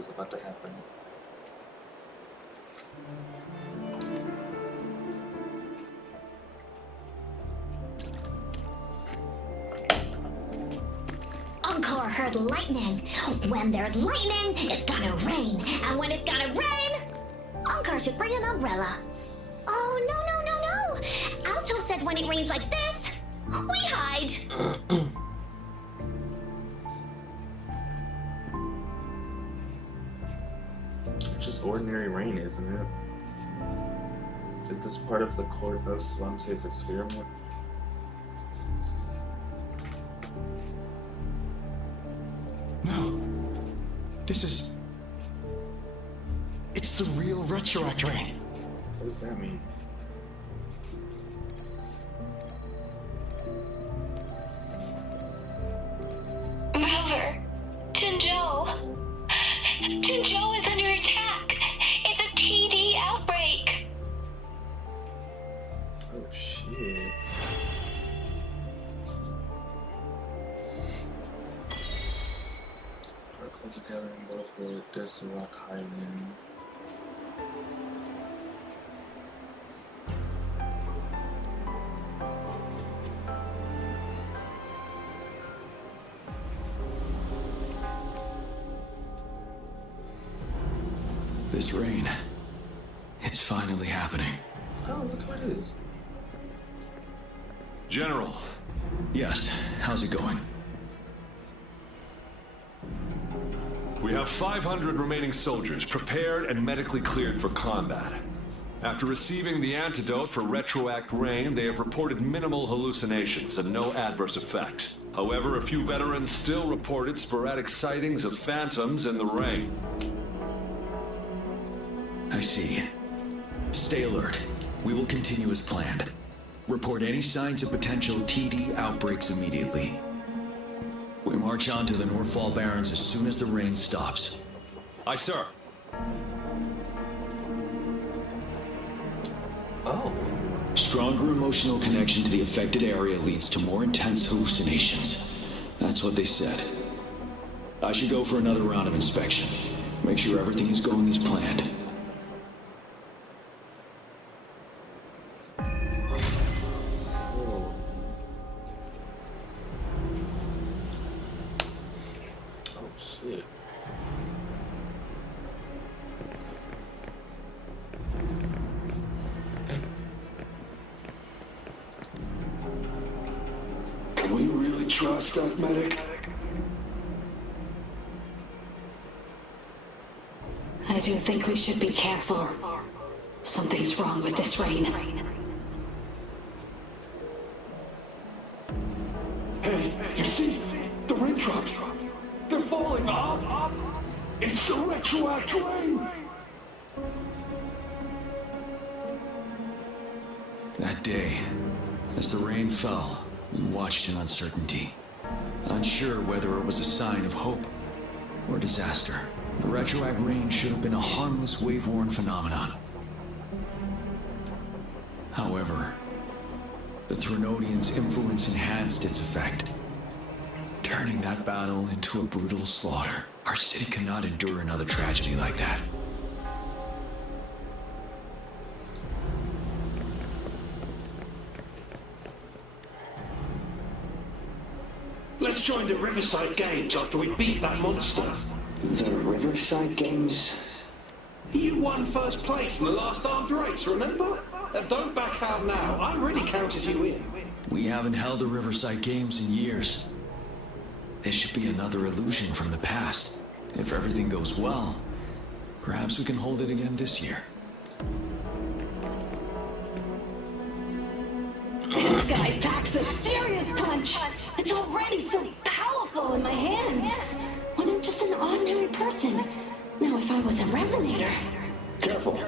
was about to happen. Encore heard lightning. When there's lightning, it's gonna rain. And when it's gonna rain, Encore should bring an umbrella. Oh, no. Alto said when it rains like this, we hide. It's just ordinary rain, isn't it? Is this part of the core of Svante's experiment? No. It's the real retroact rain. What does that mean? Brother, Jinzhou. Jinzhou is under attack. It's a TD outbreak. Oh shit. Park together in both the Desert Rock Highland. This rain, it's finally happening. Oh, look what it is. General. Yes, how's it going? We have 500 remaining soldiers prepared and medically cleared for combat. After receiving the antidote for retroact rain, they have reported minimal hallucinations and no adverse effects. However, a few veterans still reported sporadic sightings of phantoms in the rain. I see. Stay alert. We will continue as planned. Report any signs of potential TD outbreaks immediately. We march on to the Northfall Barrens as soon as the rain stops. Aye, sir. Oh. Stronger emotional connection to the affected area leads to more intense hallucinations. That's what they said. I should go for another round of inspection. Make sure everything is going as planned. Shit. Can we really trust that medic? I do think we should be careful. Something's wrong with this rain. Hey, you see? The raindrops. They're falling up. It's the retroact rain. That day, as the rain fell, we watched in uncertainty. Unsure whether it was a sign of hope or disaster. The retroact rain should have been a harmless wave-worn phenomenon. However, the Threnodians' influence enhanced its effect, turning that battle into a brutal slaughter. Our city cannot endure another tragedy like that. Let's join the Riverside Games after we beat that monster. The Riverside Games? You won first place in the last armed race, remember? Don't back out now. I already counted you in. We haven't held the Riverside Games in years. This should be another illusion from the past. If everything goes well, perhaps we can hold it again this year. This guy packs a serious punch. It's already so powerful in my hands. When I'm just an ordinary person. Now if I was a resonator. Careful.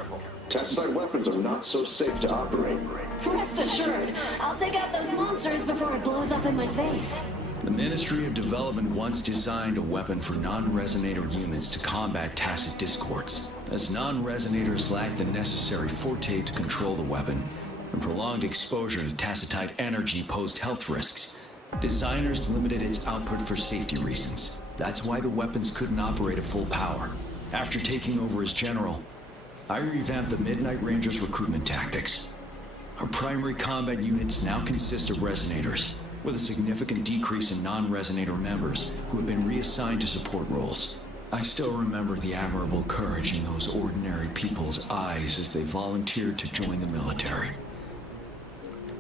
Test-site weapons are not so safe to operate. Rest assured, I'll take out those monsters before it blows up in my face. The Ministry of Development once designed a weapon for non-resonator units to combat tacit discords. As non-resonators lack the necessary forte to control the weapon, and prolonged exposure to tacitite energy posed health risks, designers limited its output for safety reasons. That's why the weapons couldn't operate at full power. After taking over as general, I revamped the Midnight Rangers' recruitment tactics. Our primary combat units now consist of resonators, with a significant decrease in non-resonator members who have been reassigned to support roles. I still remember the admirable courage in those ordinary people's eyes as they volunteered to join the military.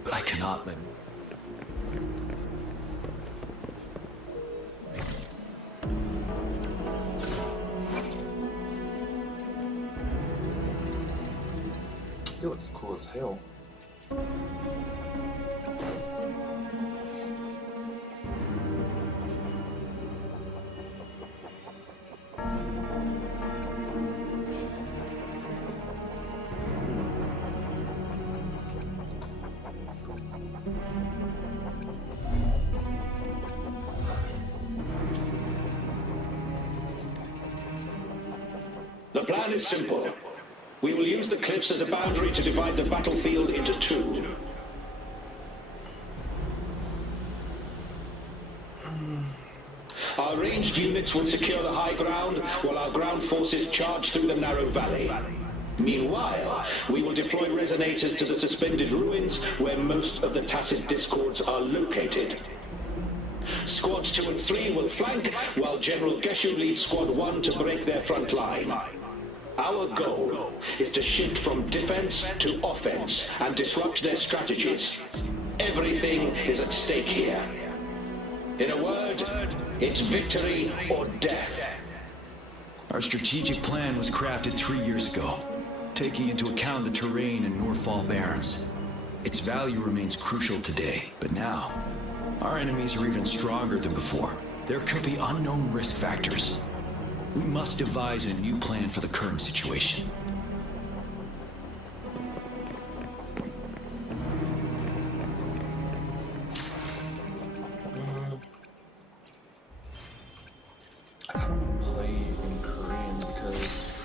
But I cannot let... It looks cool as hell. The plan is simple. We will use the cliffs as a boundary to divide the battlefield into two. Our ranged units will secure the high ground, while our ground forces charge through the narrow valley. Meanwhile, we will deploy resonators to the suspended ruins, where most of the tacit discords are located. Squads 2 and 3 will flank, while General Geshu leads Squad 1 to break their front line. Our goal is to shift from defense to offense and disrupt their strategies. Everything is at stake here. In a word, it's victory or death. Our strategic plan was crafted 3 years ago, taking into account the terrain in Northfall Barrens. Its value remains crucial today, but now, our enemies are even stronger than before. There could be unknown risk factors. We must devise a new plan for the current situation. I don't play in Korean because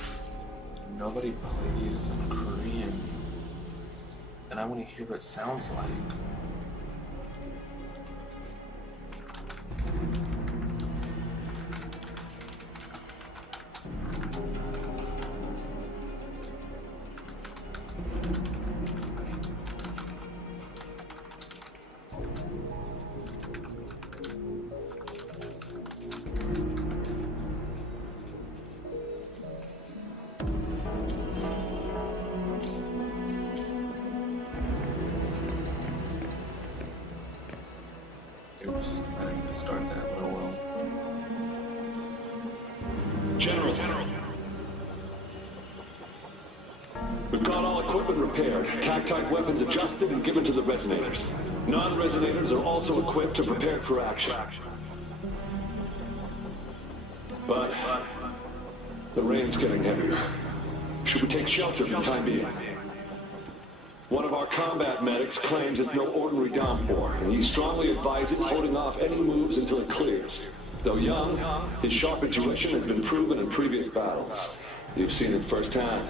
nobody plays in Korean. And I want to hear what it sounds like. Oops, I didn't mean to start that, but oh well. General. We've got all equipment repaired, TAC-type weapons adjusted and given to the resonators. Non-resonators are also equipped and prepared for action. But the rain's getting heavier. Should we take shelter for the time being? One of our combat medics claims it's no ordinary downpour, and he strongly advises holding off any moves until it clears. Though young, his sharp intuition has been proven in previous battles. You've seen it firsthand.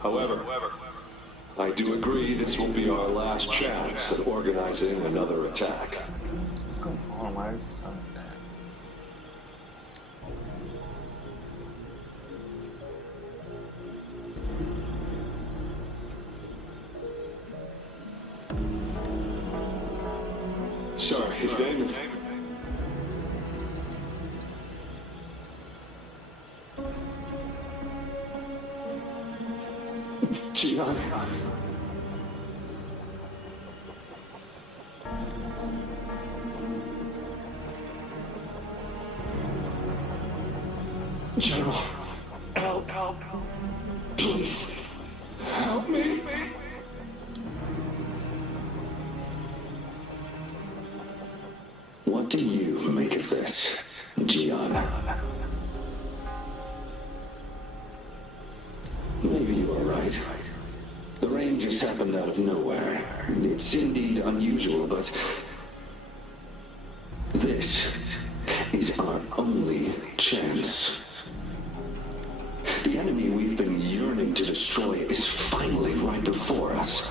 However, I do agree this will be our last chance at organizing another attack. What's going on? Why does it sound like that? Sir, his name is... Gian. General, help. Please, help me. What do you make of this, Gian? Maybe you are right. The rain just happened out of nowhere. It's indeed unusual, but this is our only chance. The enemy we've been yearning to destroy is finally right before us.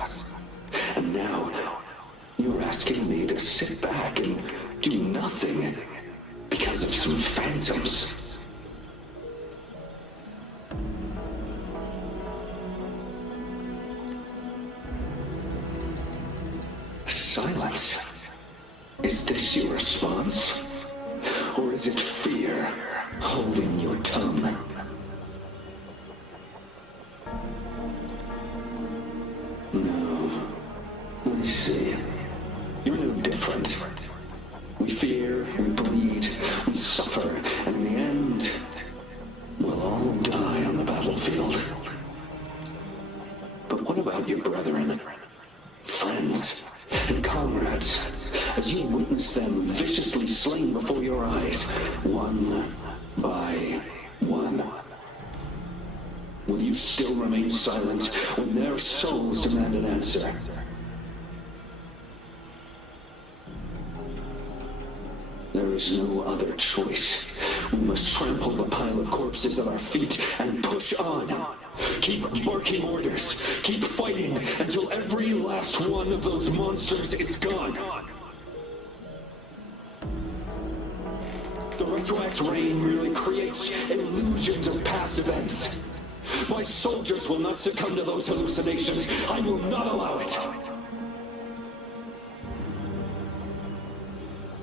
And now, you're asking me to sit back and do nothing. because of some phantoms. Silence. Is this your response? Or is it fear holding your tongue? No. I see. You're no different. We fear, we bleed, we suffer, and in the end, we'll all die on the battlefield. But what about your brethren, friends, and comrades, as you witness them viciously slain before your eyes, one by one? Will you still remain silent when their souls demand an answer? There is no other choice. We must trample the pile of corpses at our feet and push on. Keep barking orders. Keep fighting until every last one of those monsters is gone. The retroact rain merely creates illusions of past events. My soldiers will not succumb to those hallucinations. I will not allow it.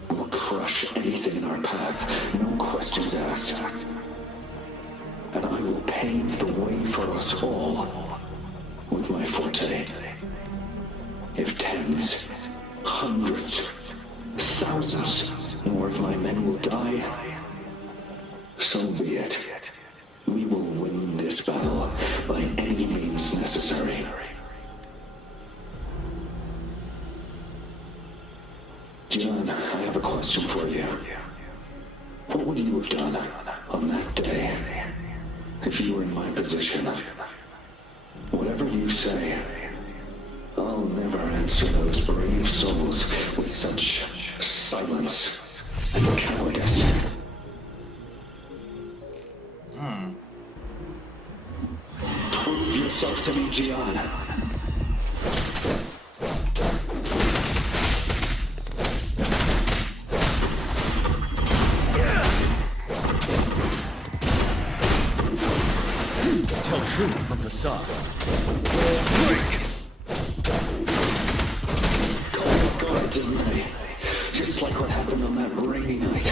We'll crush anything in our path, no questions asked. And I will pave the way for us all with my forte. If tens, hundreds, thousands more of my men will die, so be it. We will win this battle by any means necessary. John, I have a question for you. What would you have done on that day if you were in my position? Whatever you say, I'll never answer those brave souls with such silence and cowardice. Prove yourself to me, Gian. Tell truth from facade. Caught guard, didn't they? Just like what happened on that rainy night.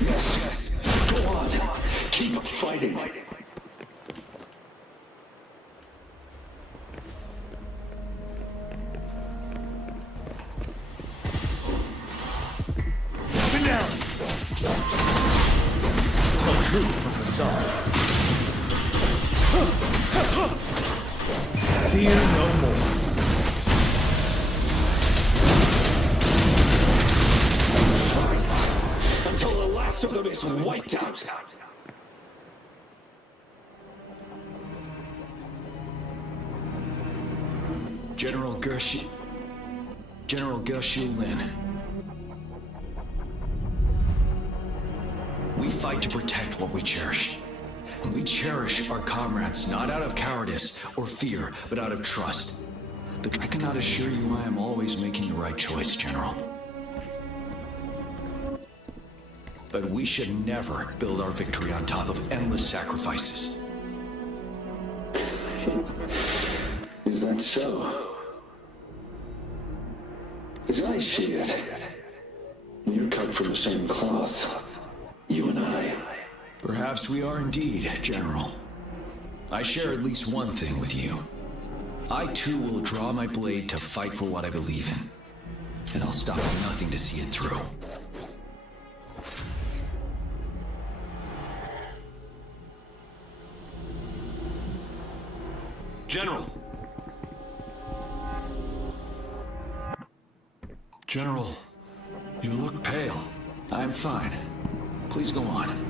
Yes, go on. Keep fighting. Truth from facade. Fear no more. Fight until the last of them is wiped out. General Gershu Lin. We fight to protect what we cherish. And we cherish our comrades not out of cowardice or fear, but out of trust. I cannot assure you I am always making the right choice, General. But we should never build our victory on top of endless sacrifices. Is that so? As I see it, you're cut from the same cloth. You and I. Perhaps we are indeed, General. I share at least one thing with you. I too will draw my blade to fight for what I believe in. And I'll stop at nothing to see it through. General! General, you look pale. I'm fine. Please go on.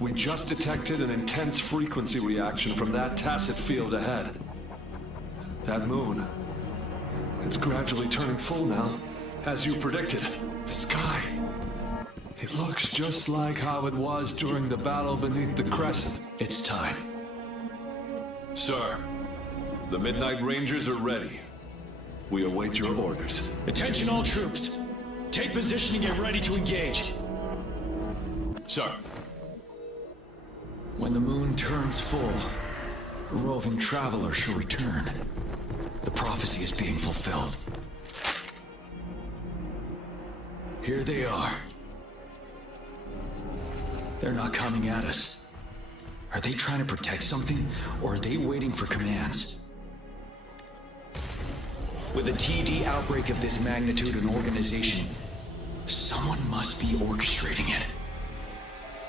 We just detected an intense frequency reaction from that tacit field ahead. That moon. It's gradually turning full now, as you predicted. The sky. It looks just like how it was during the battle beneath the Crescent. It's time. Sir, the Midnight Rangers are ready. We await your orders. Attention all troops. Take position and get ready to engage. Sir. When the moon turns full, a roving traveler shall return. The prophecy is being fulfilled. Here they are. They're not coming at us. Are they trying to protect something, or are they waiting for commands? With a TD outbreak of this magnitude and organization, someone must be orchestrating it.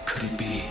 Could it be?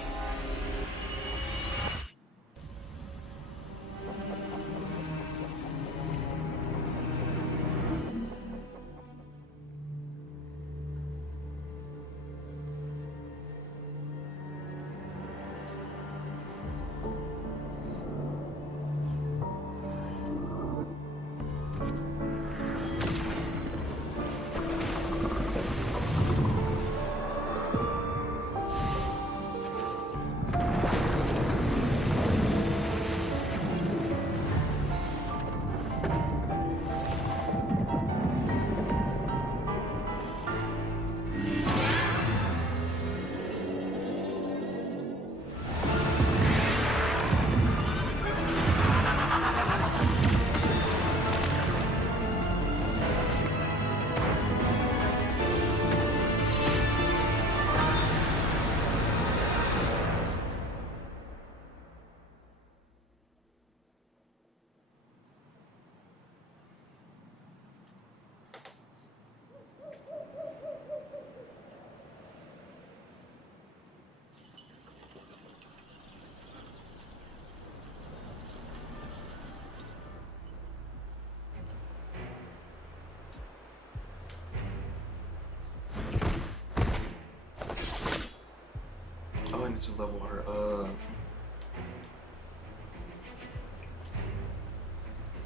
I need to level her up.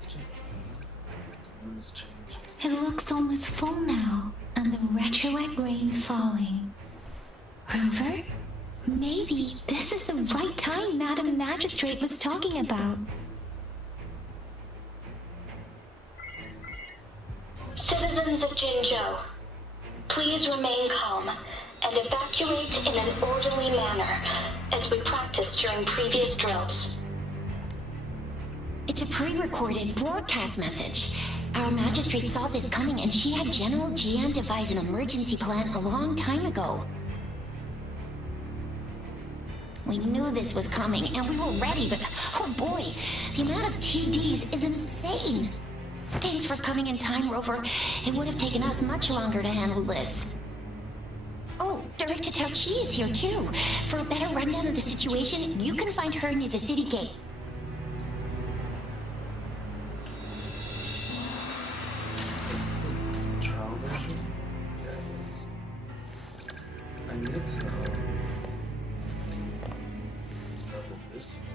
It's just me. The moon is changing. It looks almost full now, and the retroact rain falling. Rover? Maybe this is the right time Madam Magistrate was talking about. Citizens of Jinzhou, please remain calm and evacuate in an orderly manner, as we practiced during previous drills. It's a pre-recorded broadcast message. Our magistrate saw this coming and she had General Jian devise an emergency plan a long time ago. We knew this was coming and we were ready, but oh boy, the amount of TDs is insane. Thanks for coming in time, Rover. It would have taken us much longer to handle this. Oh, Director Tao Chi is here too. For a better rundown of the situation, you can find her near the city gate. Is this the trial version? Yeah, it is. I need to level this one.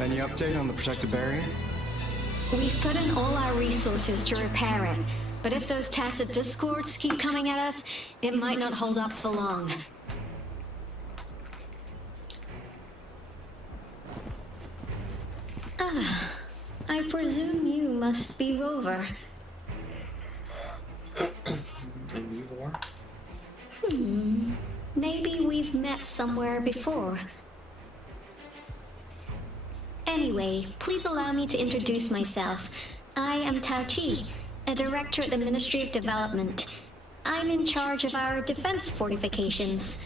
Any update on the protective barrier? We've put in all our resources to repair it, but if those tacit discords keep coming at us, it might not hold up for long. Ah, I presume you must be Rover. And you are? Maybe we've met somewhere before. Anyway, please allow me to introduce myself. I am Tao Chi, a director at the Ministry of Development. I'm in charge of our defense fortifications.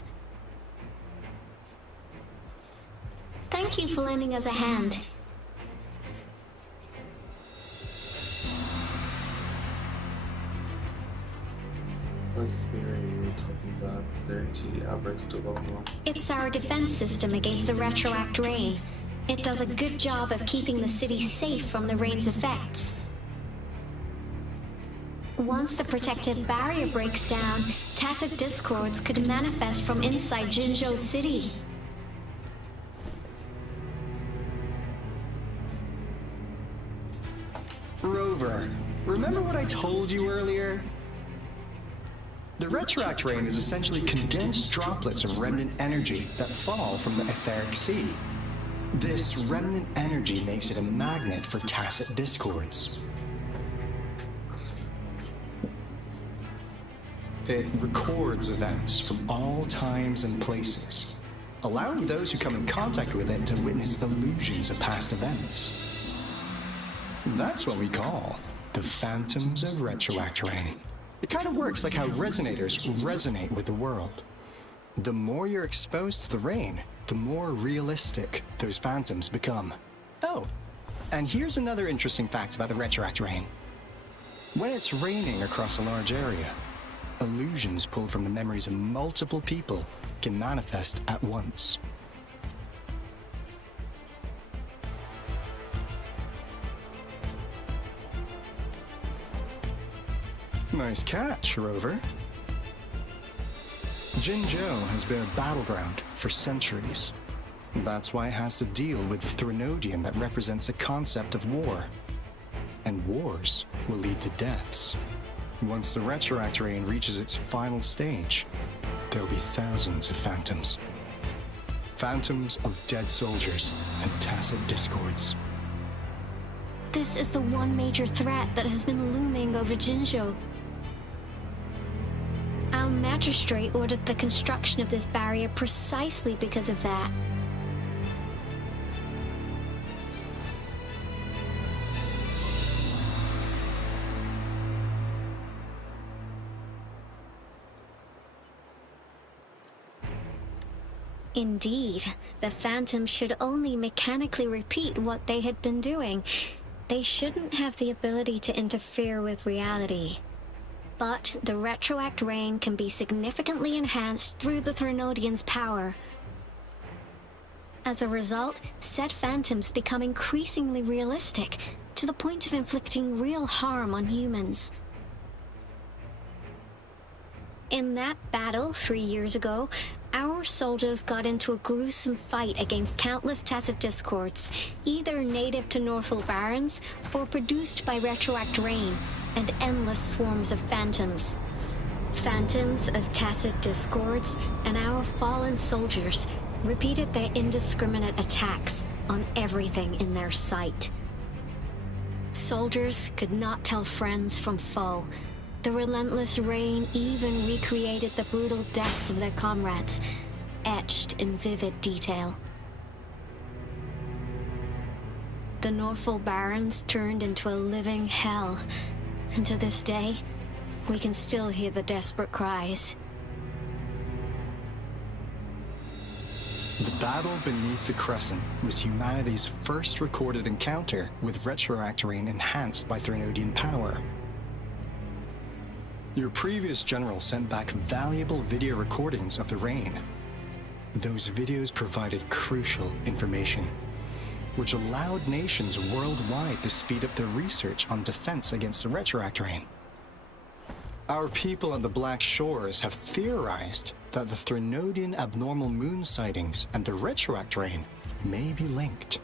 Thank you for lending us a hand. What spirit are you talking about? Guarantee outbreaks to vulnerable. It's our defense system against the retroact rain. It does a good job of keeping the city safe from the rain's effects. Once the protective barrier breaks down, tacit discords could manifest from inside Jinzhou City. Rover, remember what I told you earlier? The retroact rain is essentially condensed droplets of remnant energy that fall from the etheric sea. This remnant energy makes it a magnet for tacit discords. It records events from all times and places, allowing those who come in contact with it to witness illusions of past events. That's what we call the phantoms of retroact rain. It kind of works like how resonators resonate with the world. The more you're exposed to the rain, the more realistic those phantoms become. Oh, and here's another interesting fact about the retroact rain. When it's raining across a large area, illusions pulled from the memories of multiple people can manifest at once. Nice catch, Rover. Jinzhou has been a battleground for centuries. That's why it has to deal with the Threnodian that represents the concept of war. And wars will lead to deaths. Once the retroact rain reaches its final stage, there'll be thousands of phantoms. Phantoms of dead soldiers and tacit discords. This is the one major threat that has been looming over Jinzhou. Our magistrate ordered the construction of this barrier precisely because of that. Indeed, the phantoms should only mechanically repeat what they had been doing. They shouldn't have the ability to interfere with reality. But the retroact rain can be significantly enhanced through the Threnodian's power. As a result, said phantoms become increasingly realistic, to the point of inflicting real harm on humans. In that battle 3 years ago, our soldiers got into a gruesome fight against countless tacit discords, either native to Northwell Barrens or produced by retroact rain and endless swarms of phantoms. Phantoms of tacit discords and our fallen soldiers repeated their indiscriminate attacks on everything in their sight. Soldiers could not tell friends from foe. The relentless rain even recreated the brutal deaths of their comrades, etched in vivid detail. The Northwell Barrens turned into a living hell, and to this day, we can still hear the desperate cries. The battle beneath the Crescent was humanity's first recorded encounter with retroact rain enhanced by Threnodian power. Your previous general sent back valuable video recordings of the rain. Those videos provided crucial information, which allowed nations worldwide to speed up their research on defense against the retroact rain. Our people on the Black Shores have theorized that the Threnodian abnormal moon sightings and the retroact rain may be linked.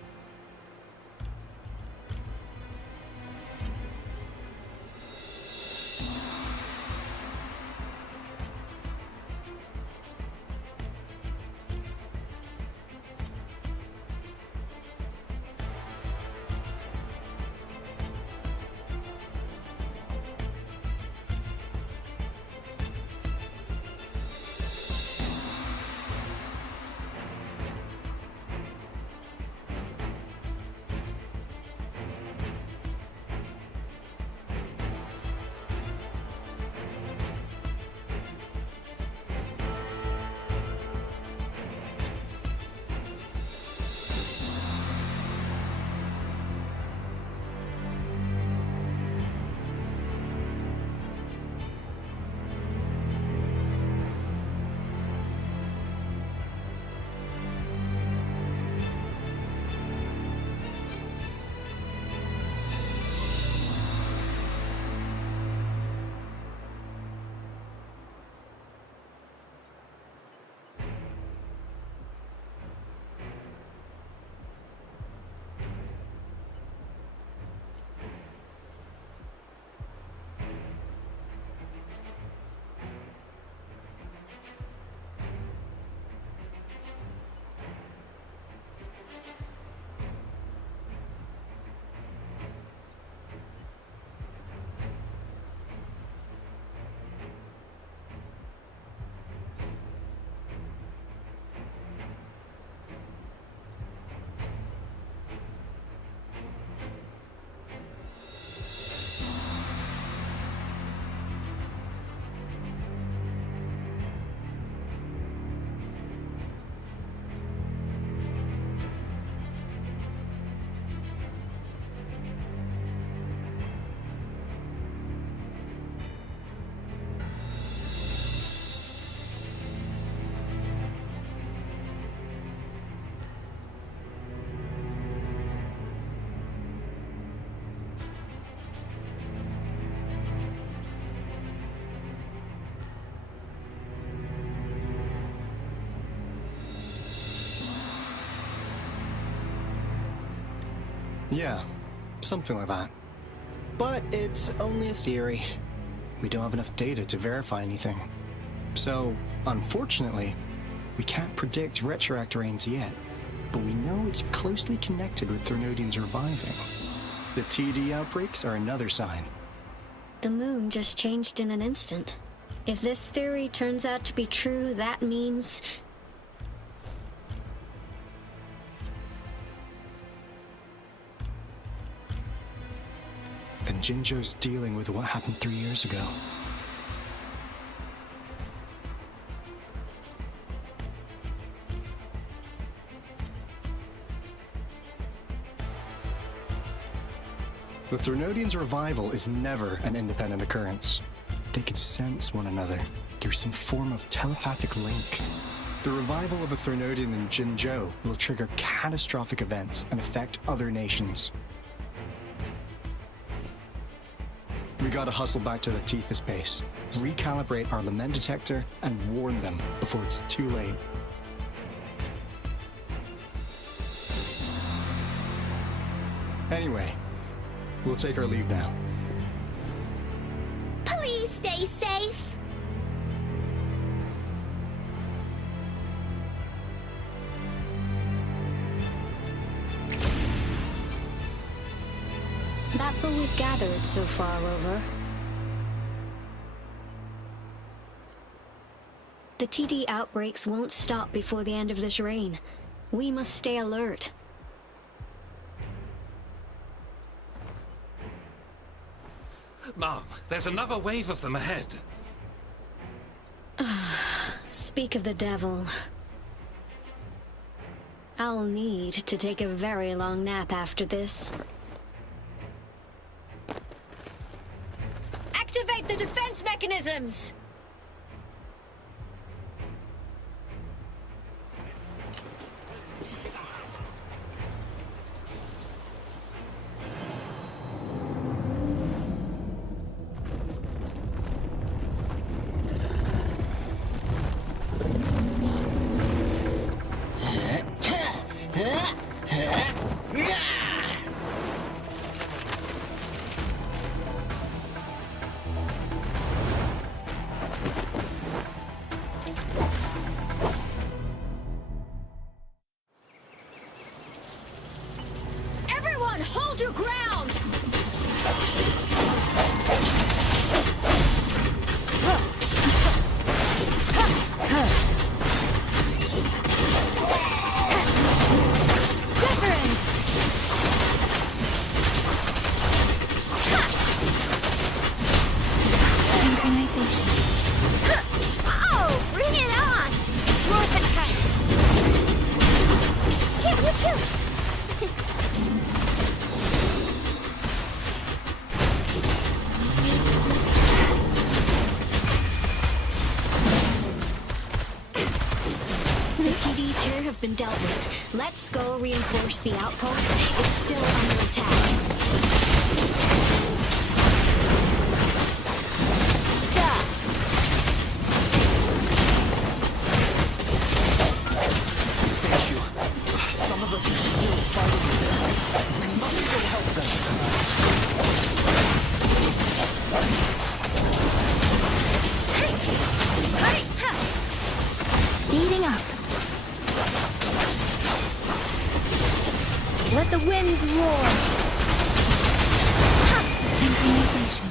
Yeah, something like that. But it's only a theory. We don't have enough data to verify anything. So, unfortunately, we can't predict retroact rains yet, but we know it's closely connected with Threnodians reviving. The TD outbreaks are another sign. The moon just changed in an instant. If this theory turns out to be true, that means... And Jinzhou's dealing with what happened 3 years ago. The Threnodians' revival is never an independent occurrence. They could sense one another through some form of telepathic link. The revival of a Threnodian in Jinzhou will trigger catastrophic events and affect other nations. We gotta hustle back to the Tethys base, recalibrate our lament detector, and warn them before it's too late. Anyway, we'll take our leave now. Please stay safe. That's all we've gathered so far, Rover. The TD outbreaks won't stop before the end of this reign. We must stay alert. Mom, there's another wave of them ahead. Speak of the devil. I'll need to take a very long nap after this. Activate the defense mechanisms! Everyone, hold your ground! Wuthering! Synchronization. Oh, bring it on! It's worth the time. The TDs here have been dealt with. Let's go reinforce the outpost. It's still under attack. Duh. Thank you. Some of us are still fighting. We must go help them. Speeding up. Let the winds roar. Synchronization.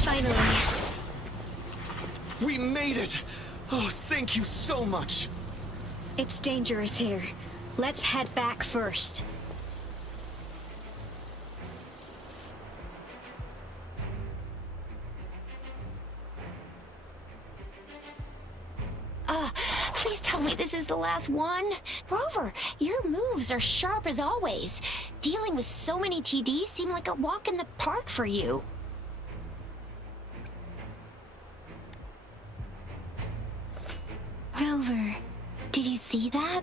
Finally. We made it! Oh, thank you so much! It's dangerous here. Let's head back first. Please tell me this is the last one? Rover, your moves are sharp as always. Dealing with so many TDs seemed like a walk in the park for you. Rover, did you see that?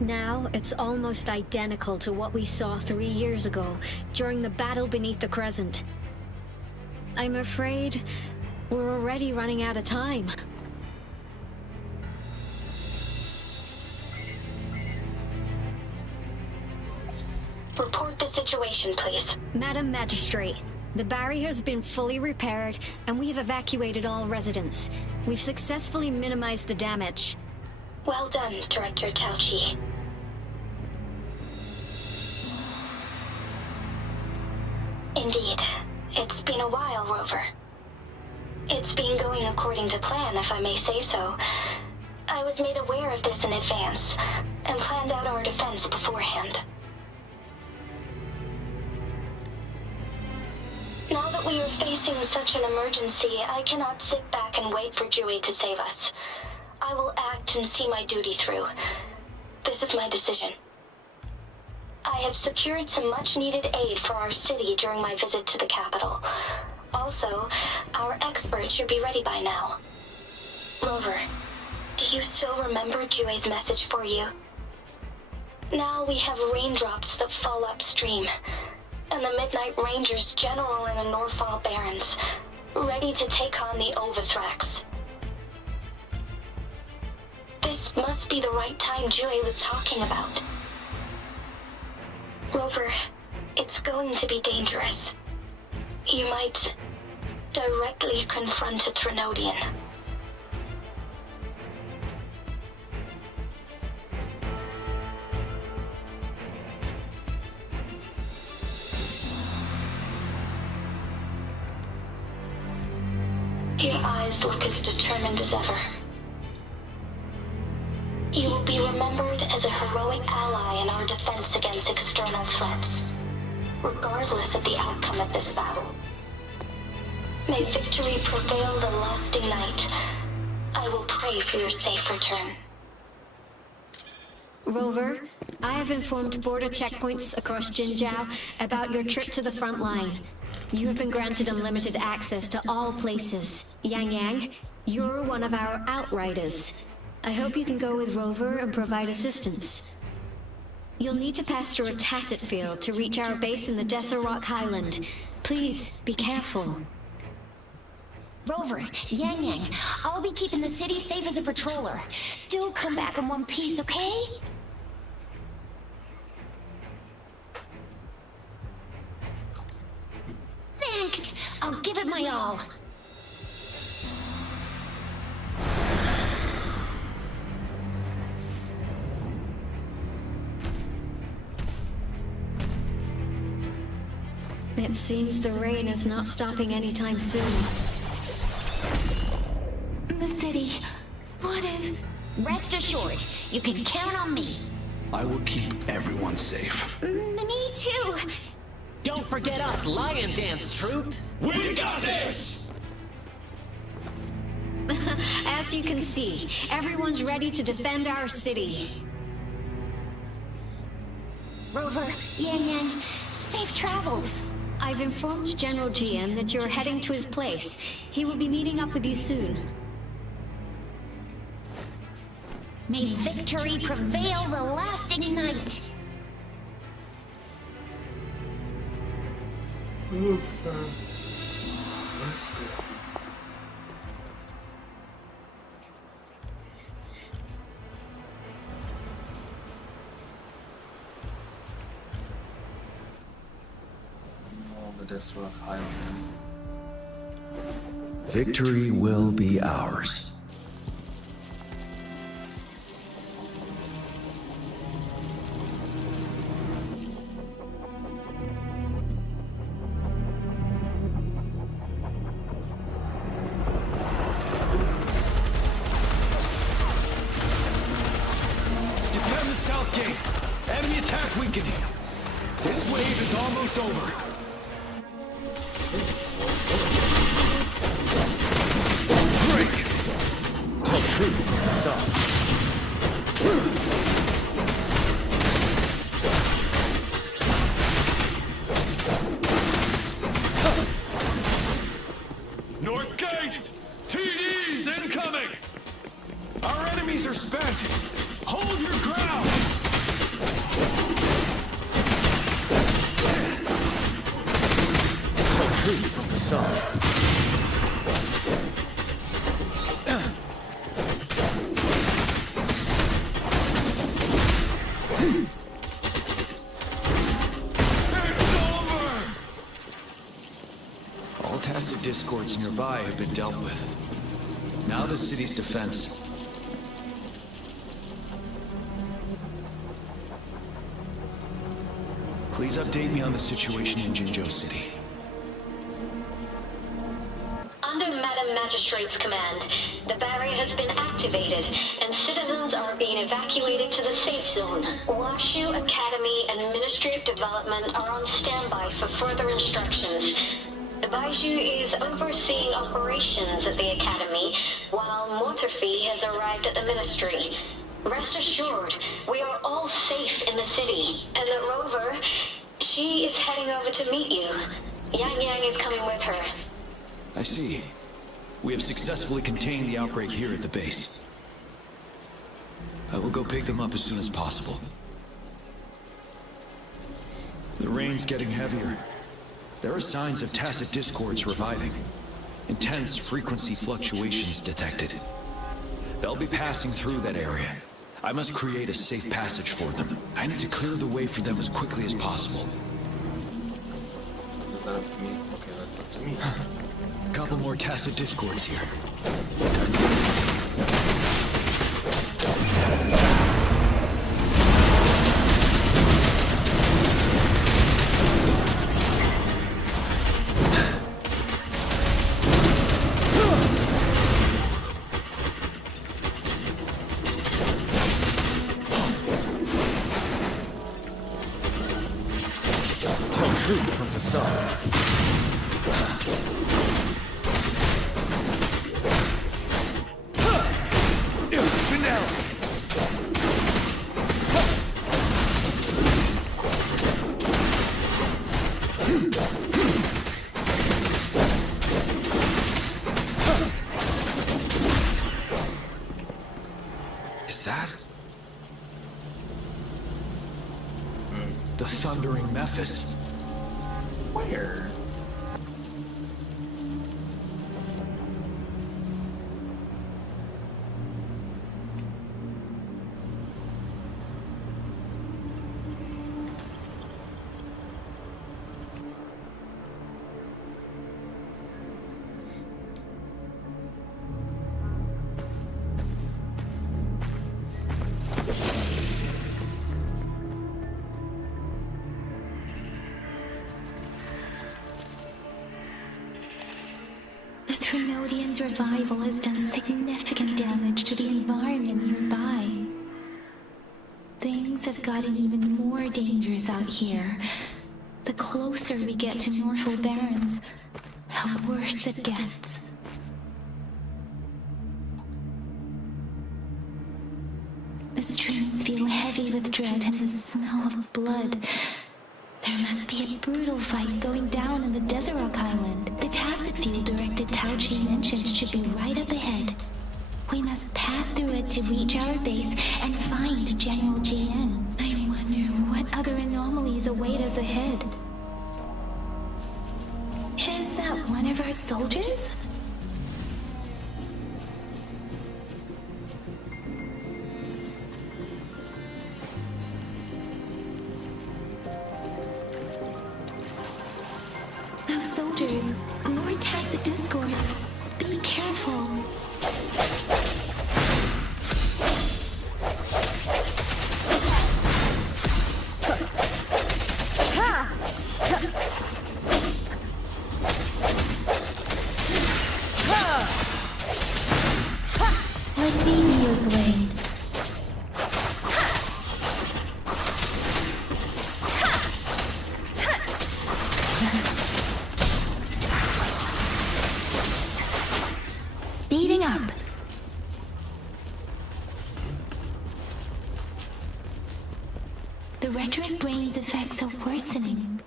Now, it's almost identical to what we saw 3 years ago, during the battle beneath the Crescent. I'm afraid we're already running out of time. Report the situation, please. Madam Magistrate, the barrier has been fully repaired, and we have evacuated all residents. We've successfully minimized the damage. Well done, Director Tauchi. Indeed. It's been a while, Rover. It's been going according to plan, if I may say so. I was made aware of this in advance, and planned out our defense beforehand. Now that we are facing such an emergency, I cannot sit back and wait for Jui to save us. I will act and see my duty through. This is my decision. I have secured some much-needed aid for our city during my visit to the capital. Also, our experts should be ready by now. Rover, do you still remember Jue's message for you? Now we have raindrops that fall upstream, and the Midnight Rangers General in the Norfall Barrens, ready to take on the Overthrax. This must be the right time Jue was talking about. Rover, it's going to be dangerous. You might directly confront a Trinodian. Your eyes look as determined as ever. You will be remembered as a heroic ally in our defense against external threats, regardless of the outcome of this battle. May victory prevail the lasting night. I will pray for your safe return. Rover, I have informed border checkpoints across Jinzhou about your trip to the front line. You have been granted unlimited access to all places. Yang Yang, you're one of our outriders. I hope you can go with Rover and provide assistance. You'll need to pass through a tacit field to reach our base in the Desert Rock Highland. Please, be careful. Rover, Yang Yang, I'll be keeping the city safe as a patroller. Do come back in one piece, okay? Thanks! I'll give it my all. It seems the rain is not stopping anytime soon. The city. What if... Rest assured, you can count on me. I will keep everyone safe. Me too. Don't forget us, Lion Dance Troupe! We got this! As you can see, everyone's ready to defend our city. Rover, Yang Yang, safe travels. I've informed General Jian that you're heading to his place. He will be meeting up with you soon. May victory prevail the lasting night. Let's go. The Desert Rock Highland. Victory will be ours. Defend the south gate! Enemy attack weakening! This wave is almost over. Break! Tell truth, facade. North gate! TDs incoming! Our enemies are spent! Hold your ground! facade. All tacit discords nearby have been dealt with. Now the city's defense. Please update me on the situation in Jinzhou City. Under Madam Magistrate's command, the barrier has been activated, and citizens are being evacuated to the safe zone. Washu Academy and Ministry of Development are on standby for further instructions. Baiju is overseeing operations at the Academy, while Mortherfee has arrived at the Ministry. Rest assured, we are all safe in the city, and the rover, she is heading over to meet you. Yang Yang is coming with her. I see. We have successfully contained the outbreak here at the base. I will go pick them up as soon as possible. The rain's getting heavier. There are signs of tacit discords reviving. Intense frequency fluctuations detected. They'll be passing through that area. I must create a safe passage for them. I need to clear the way for them as quickly as possible. Is that up to me? Okay, that's up to me. Couple more tacit discords here. Tell truth from facade. Is that the thundering Memphis? Where? The Trinodian's revival has done significant damage to the environment nearby. Things have gotten even more dangerous out here. The closer we get to Northwell Barrens, the worse it gets. The streams feel heavy with dread and the smell of blood. There must be a brutal fight going down in the Desert Rock Island. The tacit field Director Tao Chi mentioned should be right up ahead. We must pass through it to reach our base and find General GN. I wonder what other anomalies await us ahead. Is that one of our soldiers? Those soldiers, more tacit discords. Be careful. Let me be your blade. Speeding up. The rhetoric brain's effects are worsening.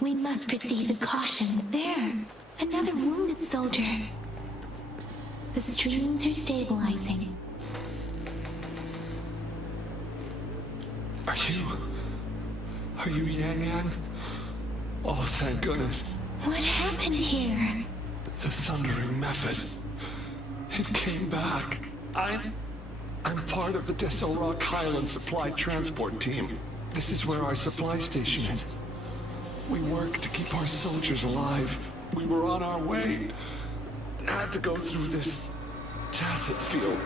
We must proceed with caution. There, another wounded soldier. The streams are stabilizing. Are you Yang Yang? Oh, thank goodness. What happened here? The Thundering Memphis. It came back. I'm part of the Desert Rock Highland Supply Transport Team. This is where our supply station is. We work to keep our soldiers alive. We were on our way. Had to go through this tacit field.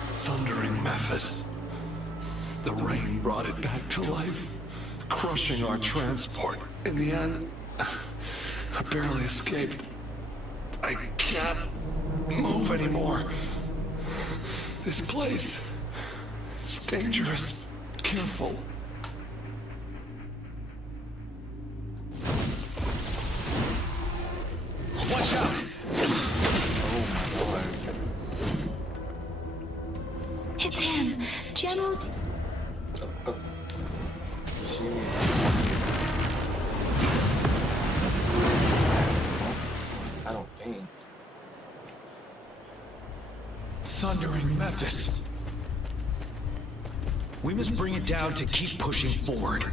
Thundering Memphis. The rain brought it back to life, crushing our transport. In the end, I barely escaped. I can't move anymore. This place, it's dangerous. Careful. Watch out! Oh my lord. It's him, General. I don't think. Thundering Memphis. We must bring it down to keep pushing forward.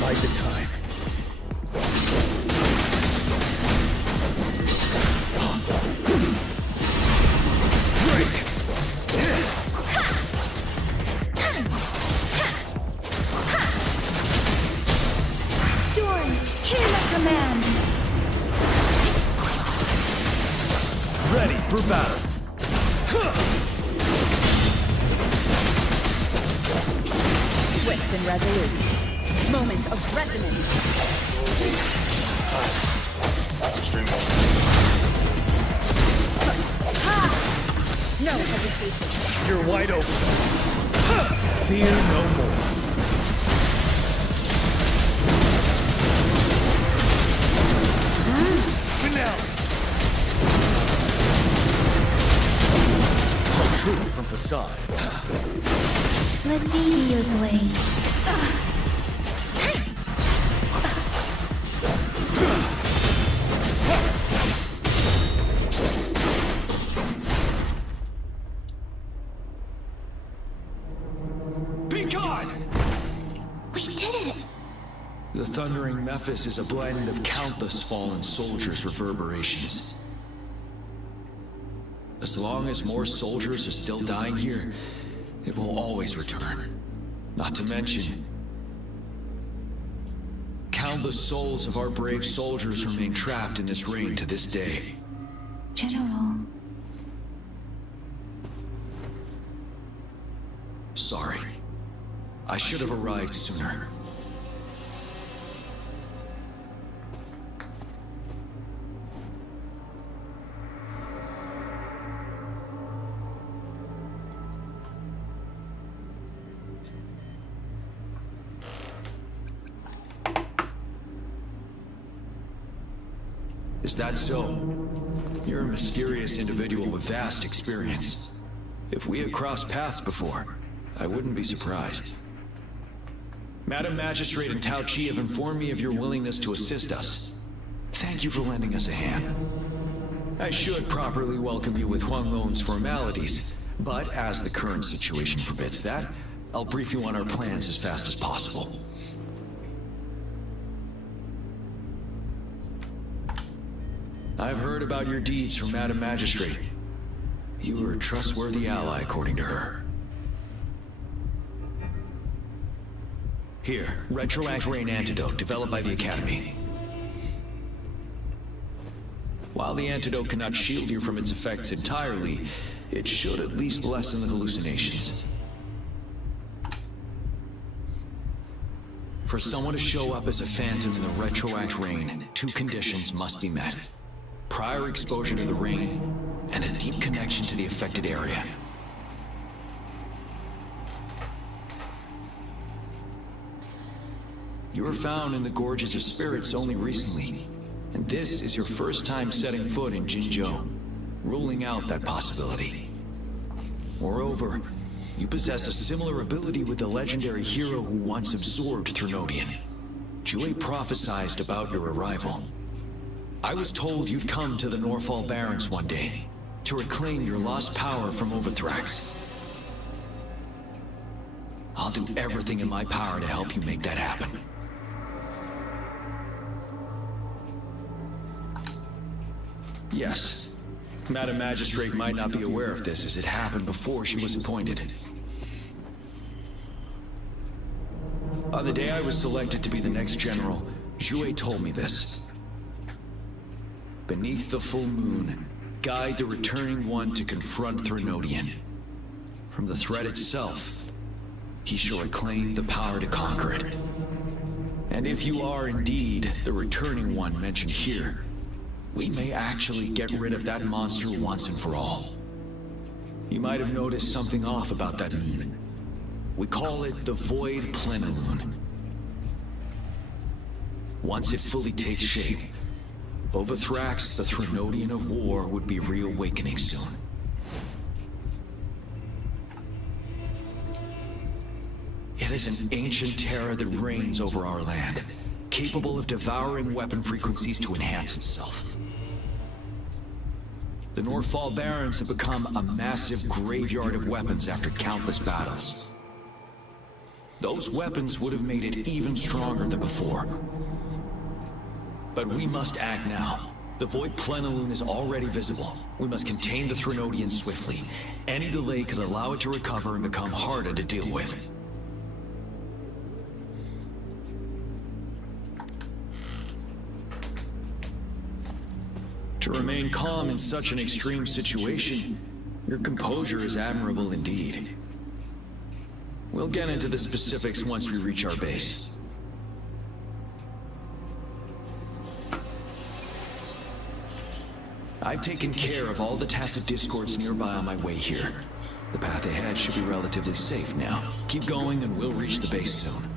Bide the time. Storm, hear my command. Ready for battle. Swift and resolute. Moment of resonance. No hesitation. You're wide open. Fear no more. Finale. Tell truth from facade. Let me be your blade. Be gone! We did it! The Thundering Memphis is a blend of countless fallen soldiers' reverberations. As long as more soldiers are still dying here, it will always return. Not to mention, countless souls of our brave soldiers remain trapped in this rain to this day. General. Sorry. I should have arrived sooner. Is that so? You're a mysterious individual with vast experience. If we had crossed paths before, I wouldn't be surprised. Madam Magistrate and Tao Chi have informed me of your willingness to assist us. Thank you for lending us a hand. I should properly welcome you with Huang Lon's formalities, but as the current situation forbids that, I'll brief you on our plans as fast as possible. I've heard about your deeds from Madam Magistrate. You were a trustworthy ally, according to her. Here, Retroact Rain Antidote, developed by the Academy. While the antidote cannot shield you from its effects entirely, it should at least lessen the hallucinations. For someone to show up as a phantom in the Retroact Rain, 2 conditions must be met. Prior exposure to the rain, and a deep connection to the affected area. You were found in the Gorges of Spirits only recently, and this is your first time setting foot in Jinzhou, ruling out that possibility. Moreover, you possess a similar ability with the legendary hero who once absorbed Threnodian. Jue prophesied about your arrival. I was told you'd come to the Norfall Barrens one day, to reclaim your lost power from Overthrax. I'll do everything in my power to help you make that happen. Yes, Madam Magistrate might not be aware of this as it happened before she was appointed. On the day I was selected to be the next general, Jue told me this. Beneath the full moon, guide the returning one to confront Threnodian. From the threat itself, he shall reclaim the power to conquer it. And if you are indeed the returning one mentioned here, we may actually get rid of that monster once and for all. You might have noticed something off about that moon. We call it the Void Plenilune. Once it fully takes shape, Overthrax, the Threnodian of War, would be reawakening soon. It is an ancient terror that reigns over our land, capable of devouring weapon frequencies to enhance itself. The Northfall Barrens have become a massive graveyard of weapons after countless battles. Those weapons would have made it even stronger than before. But we must act now. The Void Plenilune is already visible. We must contain the Threnodian swiftly. Any delay could allow it to recover and become harder to deal with. To remain calm in such an extreme situation, your composure is admirable indeed. We'll get into the specifics once we reach our base. I've taken care of all the tacit discords nearby on my way here. The path ahead should be relatively safe now. Keep going and we'll reach the base soon.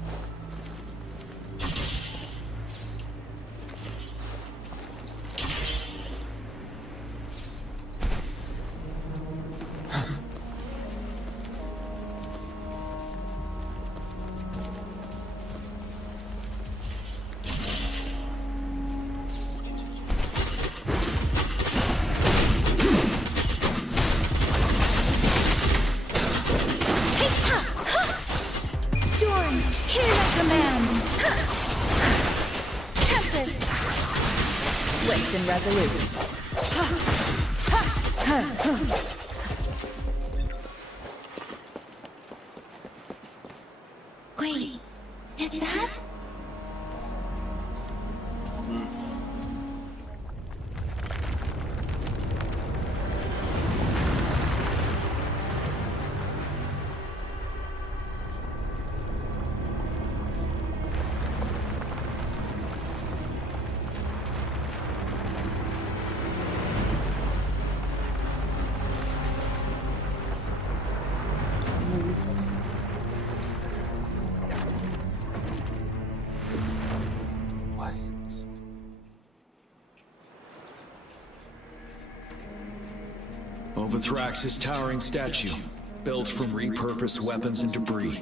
Swift and resolute. Wait, is that? Overthrax's towering statue, built from repurposed weapons and debris,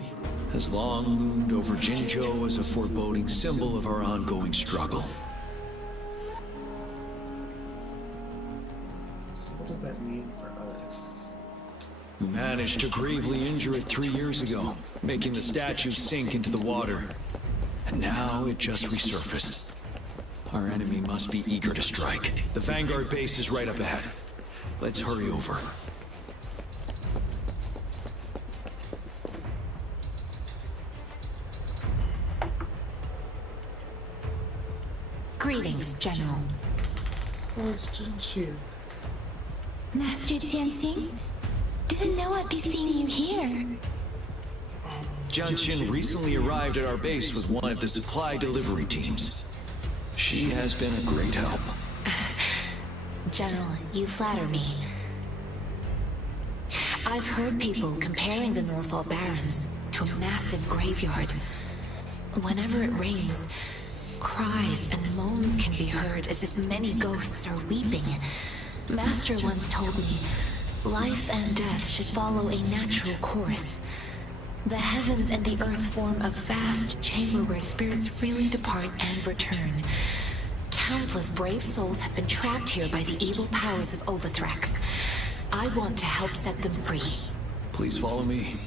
has long loomed over Jinzhou as a foreboding symbol of our ongoing struggle. So what does that mean for us? We managed to gravely injure it 3 years ago, making the statue sink into the water. And now it just resurfaced. Our enemy must be eager to strike. The Vanguard base is right up ahead. Let's hurry over. Greetings, General. Oh, it's Jinxu. Master Jianxing? Didn't know I'd be seeing you here. Jianqin recently arrived at our base with one of the supply delivery teams. She has been a great help. General, you flatter me. I've heard people comparing the Northfall Barrens to a massive graveyard. Whenever it rains, cries and moans can be heard as if many ghosts are weeping. Master once told me, life and death should follow a natural course. The heavens and the earth form a vast chamber where spirits freely depart and return. Countless brave souls have been trapped here by the evil powers of Overthrax. I want to help set them free. Please follow me.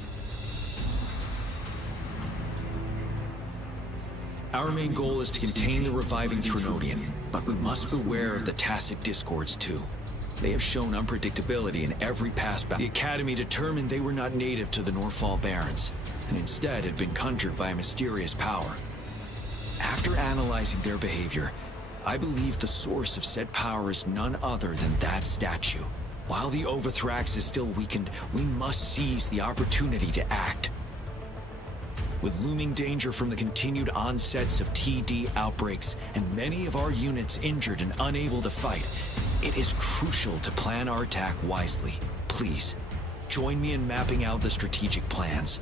Our main goal is to contain the reviving Threnodian, but we must beware of the Tacit Discords too. They have shown unpredictability in every past battle. The Academy determined they were not native to the Norfall Barrens, and instead had been conjured by a mysterious power. After analyzing their behavior, I believe the source of said power is none other than that statue. While the Overthrax is still weakened, we must seize the opportunity to act. With looming danger from the continued onsets of TD outbreaks and many of our units injured and unable to fight, it is crucial to plan our attack wisely. Please, join me in mapping out the strategic plans.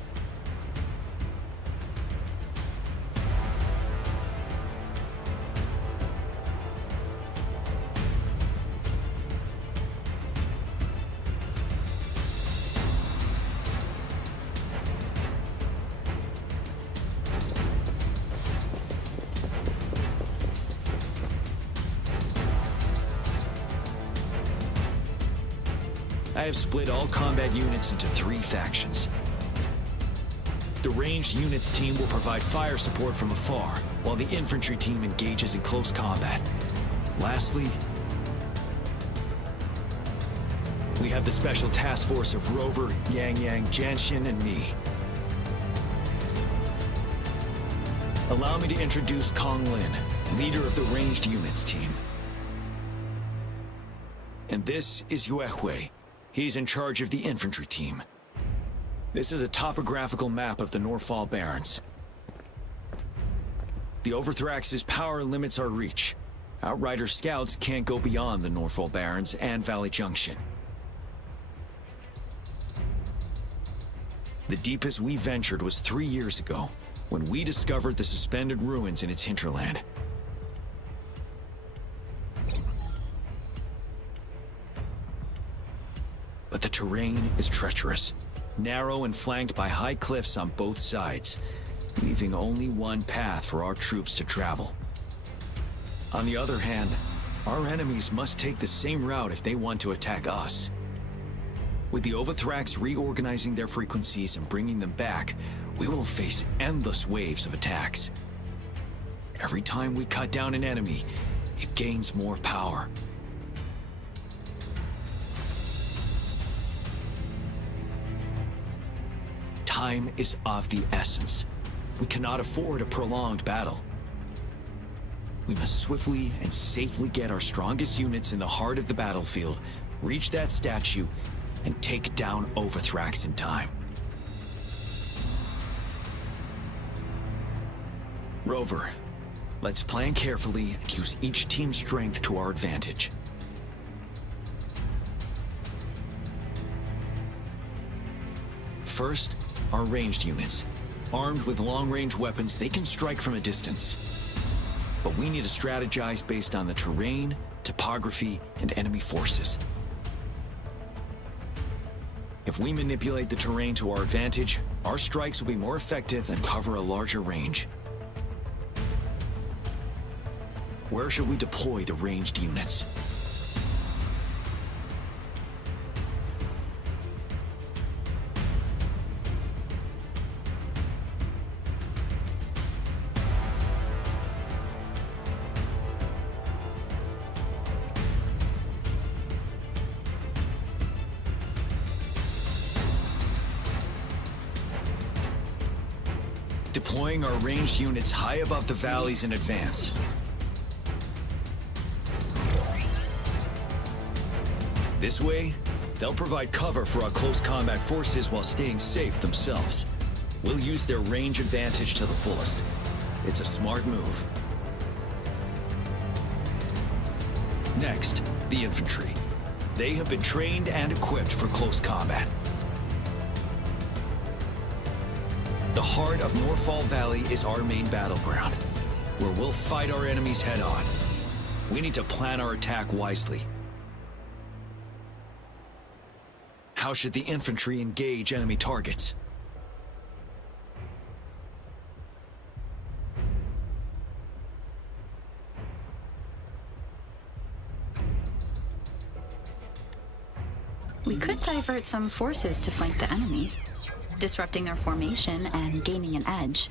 I have split all combat units into 3 factions. The ranged units team will provide fire support from afar, while the infantry team engages in close combat. Lastly, we have the special task force of Rover, Yang Yang, Janshin, and me. Allow me to introduce Kong Lin, leader of the ranged units team. And this is Yue Hui. He's in charge of the infantry team. This is a topographical map of the Norfall Barrens. The Overthrax's power limits our reach. Outrider scouts can't go beyond the Norfall Barrens and Valley Junction. The deepest we ventured was 3 years ago, when we discovered the suspended ruins in its hinterland. But the terrain is treacherous, narrow and flanked by high cliffs on both sides, leaving only one path for our troops to travel. On the other hand, our enemies must take the same route if they want to attack us. With the Overthrax reorganizing their frequencies and bringing them back, we will face endless waves of attacks. Every time we cut down an enemy, it gains more power. Time is of the essence. We cannot afford a prolonged battle. We must swiftly and safely get our strongest units in the heart of the battlefield, reach that statue, and take down Overthrax in time. Rover, let's plan carefully and use each team's strength to our advantage. First, our ranged units. Armed with long-range weapons, they can strike from a distance. But we need to strategize based on the terrain, topography, and enemy forces. If we manipulate the terrain to our advantage, our strikes will be more effective and cover a larger range. Where should we deploy the ranged units? Deploying our ranged units high above the valleys in advance. This way, they'll provide cover for our close combat forces while staying safe themselves. We'll use their range advantage to the fullest. It's a smart move. Next, the infantry. They have been trained and equipped for close combat. The heart of Norfall Valley is our main battleground, where we'll fight our enemies head-on. We need to plan our attack wisely. How should the infantry engage enemy targets? We could divert some forces to flank the enemy, disrupting their formation and gaining an edge.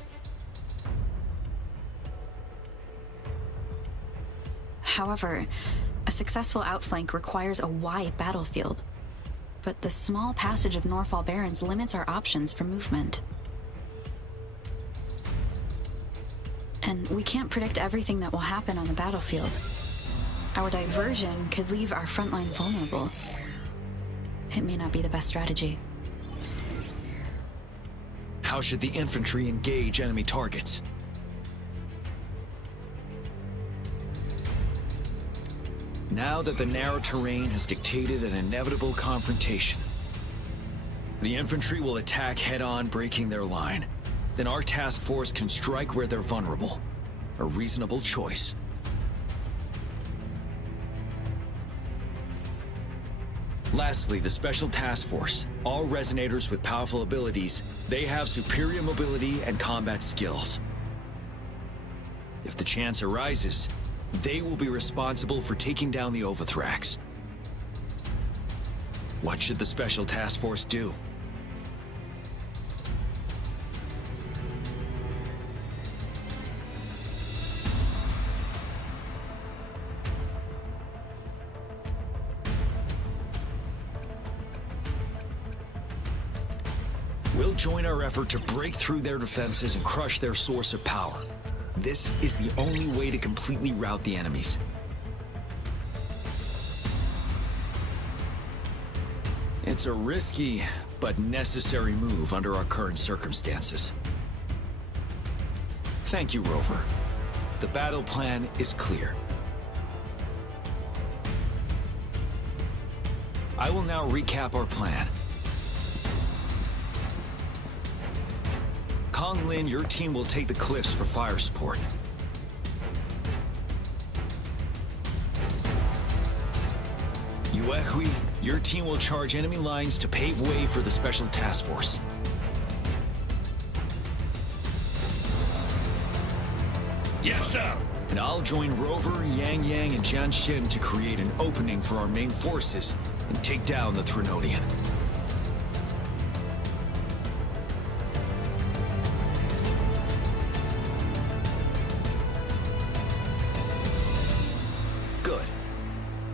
However, a successful outflank requires a wide battlefield, but the small passage of Norfall Barrens limits our options for movement. And we can't predict everything that will happen on the battlefield. Our diversion could leave our frontline vulnerable. It may not be the best strategy. How should the infantry engage enemy targets? Now that the narrow terrain has dictated an inevitable confrontation, the infantry will attack head-on, breaking their line. Then our task force can strike where they're vulnerable. A reasonable choice. Lastly, the Special Task Force. All resonators with powerful abilities, they have superior mobility and combat skills. If the chance arises, they will be responsible for taking down the Overthrax. What should the Special Task Force do? We'll join our effort to break through their defenses and crush their source of power. This is the only way to completely rout the enemies. It's a risky, but necessary move under our current circumstances. Thank you, Rover. The battle plan is clear. I will now recap our plan. Kong Lin, your team will take the cliffs for fire support. Yuehui, your team will charge enemy lines to pave way for the Special Task Force. Yes, sir! And I'll join Rover, Yang Yang, and Jian Xin to create an opening for our main forces and take down the Threnodian. Good.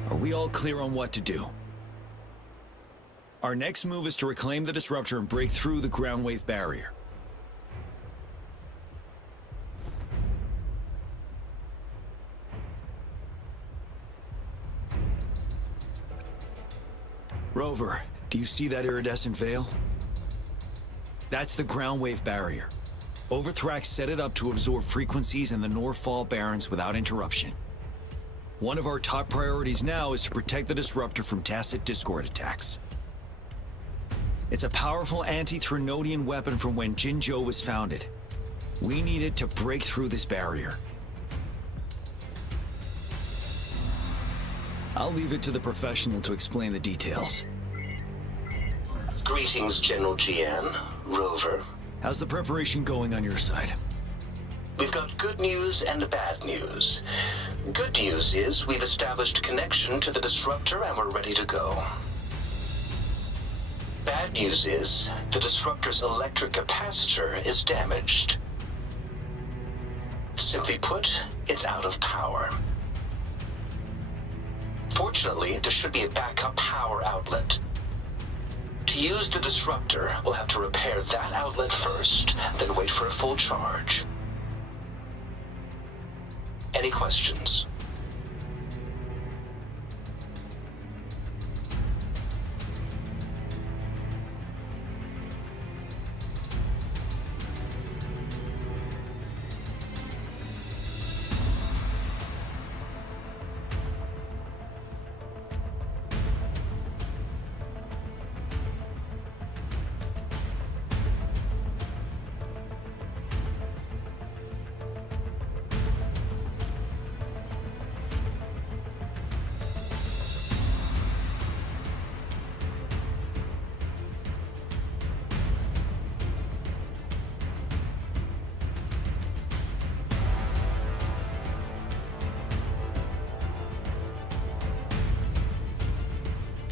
Are we all clear on what to do? Our next move is to reclaim the disruptor and break through the ground wave barrier. Rover, do you see that iridescent veil? That's the ground wave barrier. Overthrax set it up to absorb frequencies in the Norfall Barrens without interruption. One of our top priorities now is to protect the disruptor from tacit discord attacks. It's a powerful anti-Threnodian weapon from when Jinzhou was founded. We need it to break through this barrier. I'll leave it to the professional to explain the details. Greetings, General Jian, Rover. How's the preparation going on your side? We've got good news and bad news. Good news is we've established a connection to the disruptor and we're ready to go. Bad news is the disruptor's electric capacitor is damaged. Simply put, it's out of power. Fortunately, there should be a backup power outlet. To use the disruptor, we'll have to repair that outlet first, then wait for a full charge. Any questions?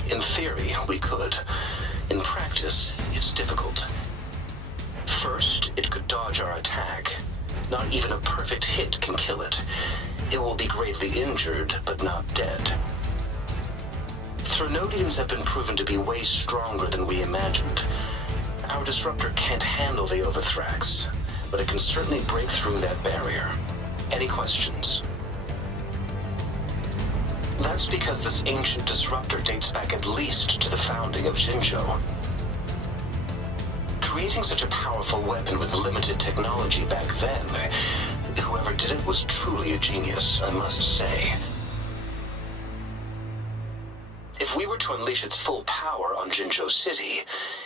In theory, we could. In practice, it's difficult. First, it could dodge our attack. Not even a perfect hit can kill it. It will be greatly injured, but not dead. Threnodians have been proven to be way stronger than we imagined. Our disruptor can't handle the Overthrax, but it can certainly break through that barrier. Any questions? That's because this ancient disruptor dates back at least to the founding of Jinzhou. Creating such a powerful weapon with limited technology back then, whoever did it was truly a genius, I must say. If we were to unleash its full power on Jinzhou City,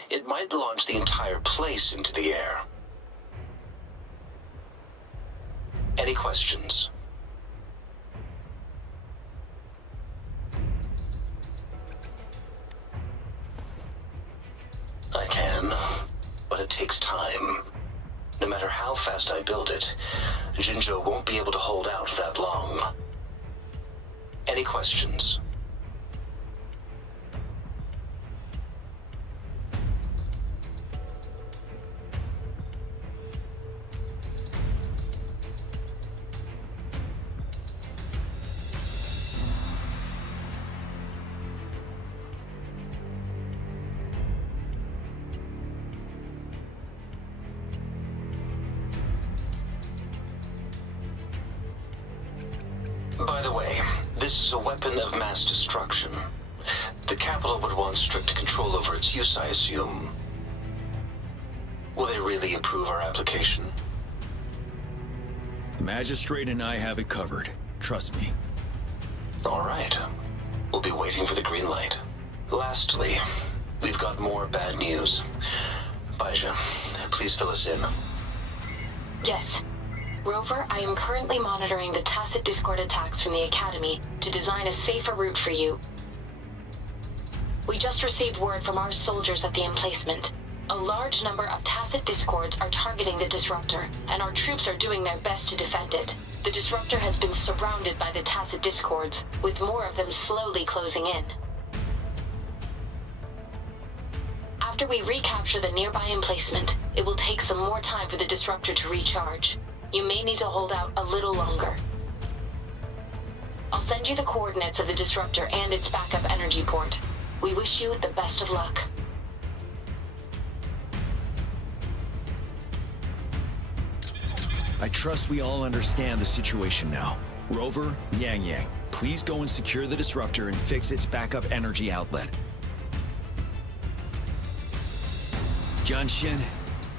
it might launch the entire place into the air. Any questions? I can, but it takes time. No matter how fast I build it, Jinzhou won't be able to hold out that long. Any questions? By the way, this is a weapon of mass destruction. The capital would want strict control over its use, I assume. Will they really approve our application? The Magistrate and I have it covered. Trust me. All right. We'll be waiting for the green light. Lastly, we've got more bad news. Baija, please fill us in. Yes. Rover, I am currently monitoring the Tacit Discord attacks from the Academy to design a safer route for you. We just received word from our soldiers at the emplacement. A large number of Tacit Discords are targeting the Disruptor, and our troops are doing their best to defend it. The Disruptor has been surrounded by the Tacit Discords, with more of them slowly closing in. After we recapture the nearby emplacement, it will take some more time for the Disruptor to recharge. You may need to hold out a little longer. I'll send you the coordinates of the Disruptor and its backup energy port. We wish you the best of luck. I trust we all understand the situation now. Rover, Yang Yang, please go and secure the Disruptor and fix its backup energy outlet. John Shin,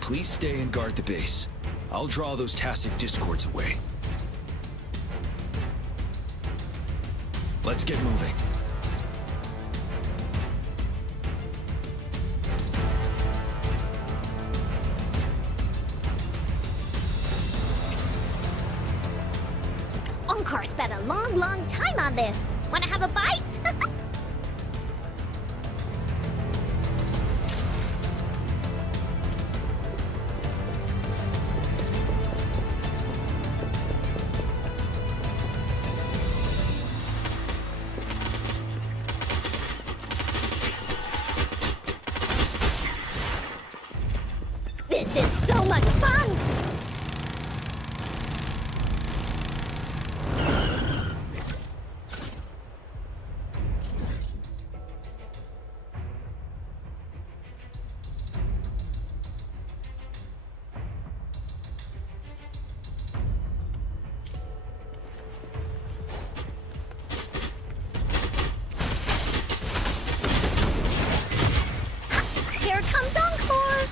please stay and guard the base. I'll draw those Tacit Discords away. Let's get moving. Unkar spent a long time on this. Wanna have a bite? This is so much fun! Here comes Encore!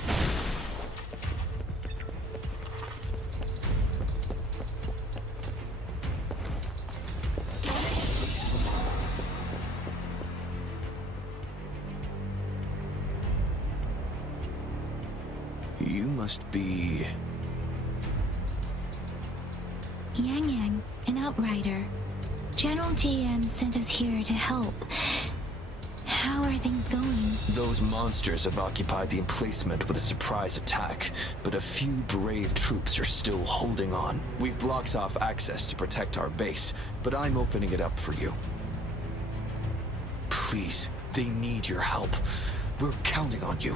You must be... Yang Yang, an outrider. General Jian sent us here to help. How are things going? Those monsters have occupied the emplacement with a surprise attack, but a few brave troops are still holding on. We've blocked off access to protect our base, but I'm opening it up for you. Please, They need your help. We're counting on you.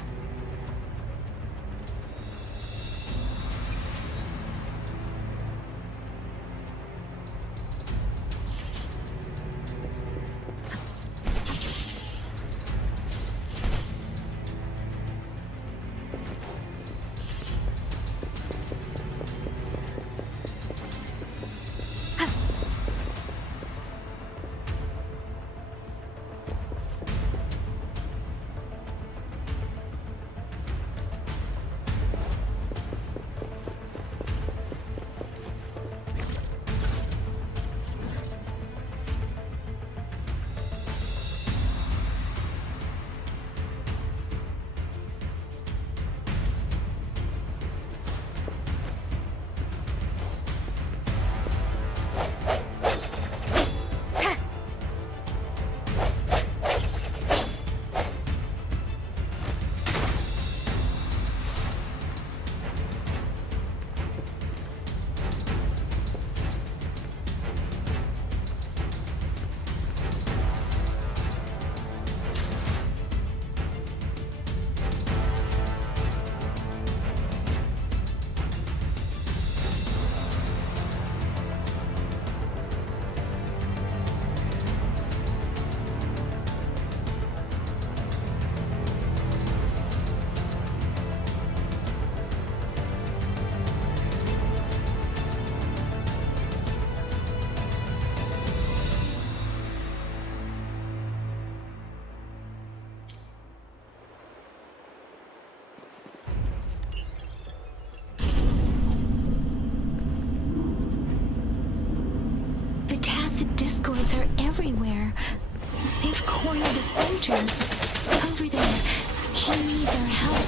Discords are everywhere. They've cornered a soldier. Over there. He needs our help.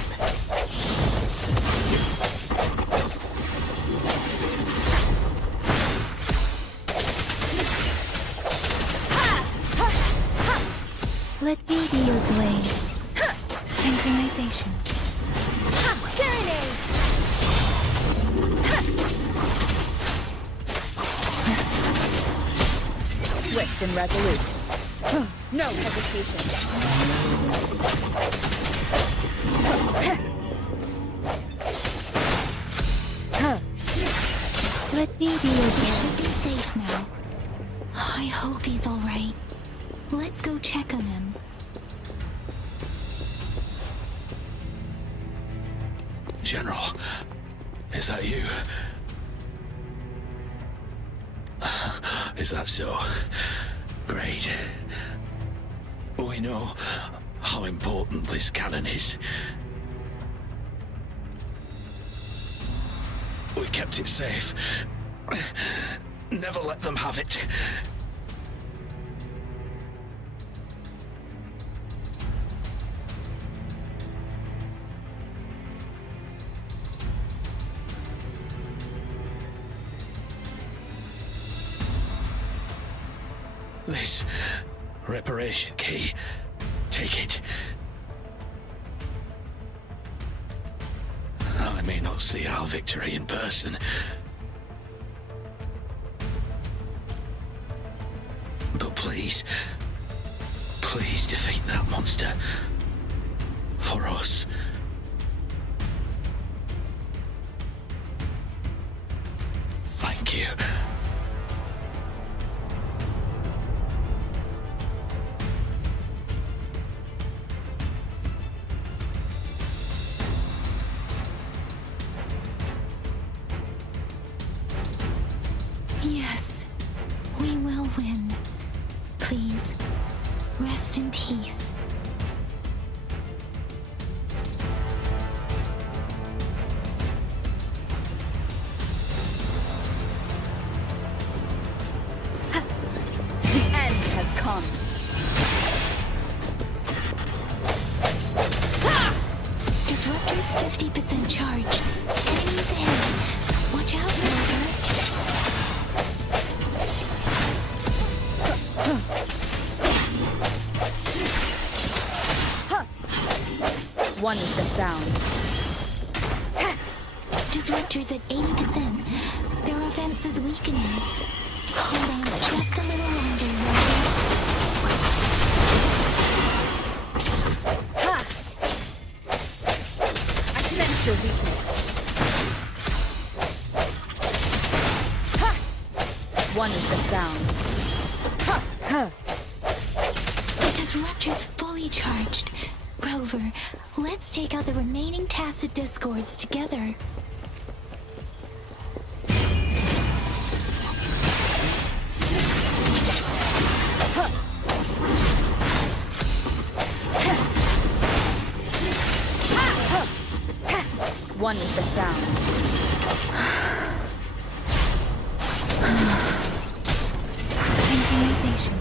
Let me be your blade. Synchronization. Swift and resolute. No hesitation. Let me be your blade. He should be safe now. I hope he's all right. Let's go check on him. General, is that you? Is that so? Great. We know how important this cannon is. We kept it safe. Never let them have it. This reparation key. Take it. I may not see our victory in person, but please, please defeat that monster. For us. Thank you. Yes, we will win. Please, rest in peace. The end has come. Disruptor's 50% charge. Enemies ahead. Watch out, Walter. One with the sound. Disruptor's at 80%. Their offense is weakening. Hold on just a little longer, Walter. One with the sound. The disruptor's fully charged. Rover, let's take out the remaining tacit discords together. One with the sound. Synchronization.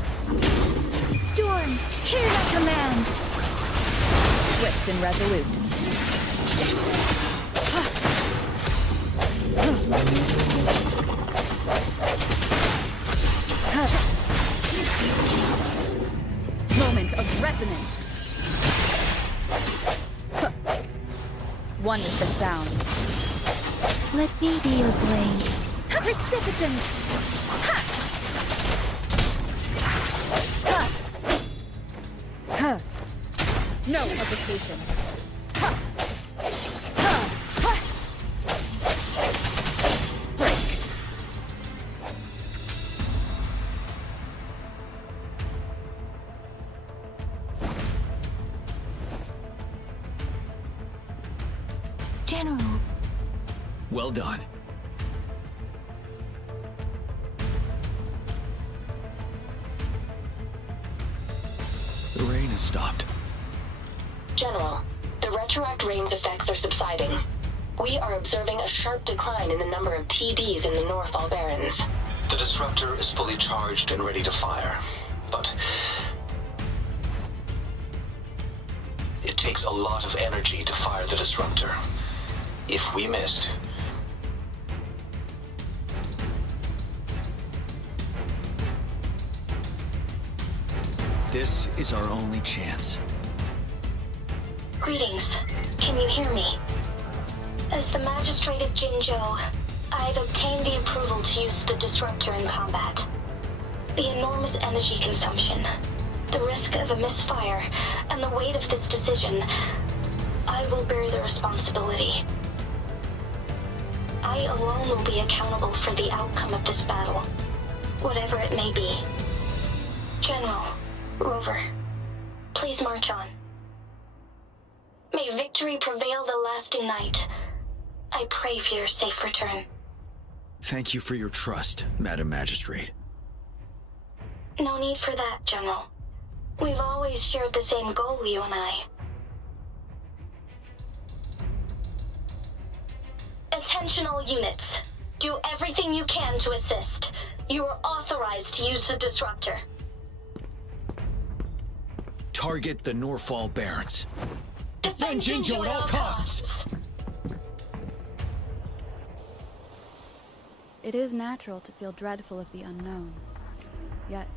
Storm, hear that command! Swift and resolute. Moment of resonance. One with the sound. Let me be your blade. Precipitant! No hesitation. Break. General. Well done. The rain has stopped. General, the retroact rain's effects are subsiding. We are observing a sharp decline in the number of TDs in the Northall Barrens. The disruptor is fully charged and ready to fire, but it takes a lot of energy to fire the disruptor. If we missed, This is our only chance. Greetings. Can you hear me? As the Magistrate of Jinzhou, I've obtained the approval to use the disruptor in combat. The enormous energy consumption, the risk of a misfire, and the weight of this decision, I will bear the responsibility. I alone will be accountable for the outcome of this battle, whatever it may be. General, Rover, please march on. May victory prevail the lasting night. I pray for your safe return. Thank you for your trust, Madam Magistrate. No need for that, General. We've always shared the same goal, you and I. Attention all units. Do everything you can to assist. You are authorized to use the disruptor. Target the Northall Barrens. Defend Jinzhou at all costs! It is natural to feel dreadful of the unknown. Yet,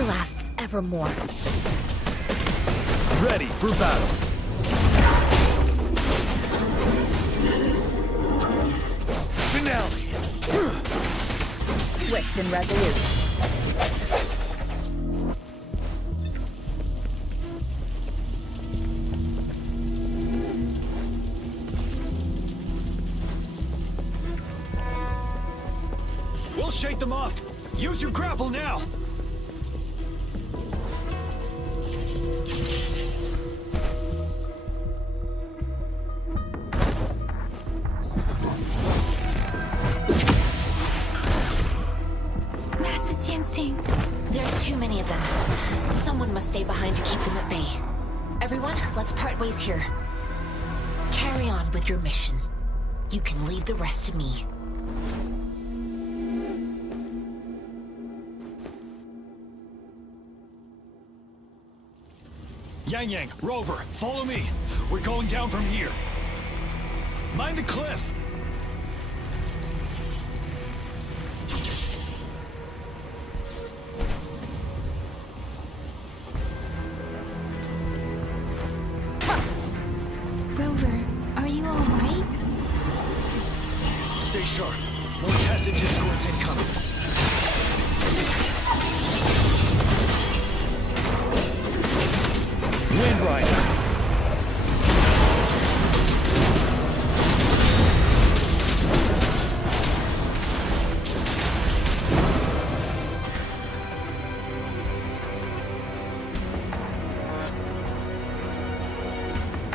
He lasts evermore. Ready for battle. Finale. Swift and resolute. We'll shake them off. Use your grapple now. Master Tianxing. There's too many of them. Someone must stay behind to keep them at bay. Everyone, let's part ways here. Carry on with your mission. You can leave the rest to me. Yang, Rover, follow me. We're going down from here. Mind the cliff. Rover, are you all right? Stay sharp. More tacit discords incoming. Wind Rider.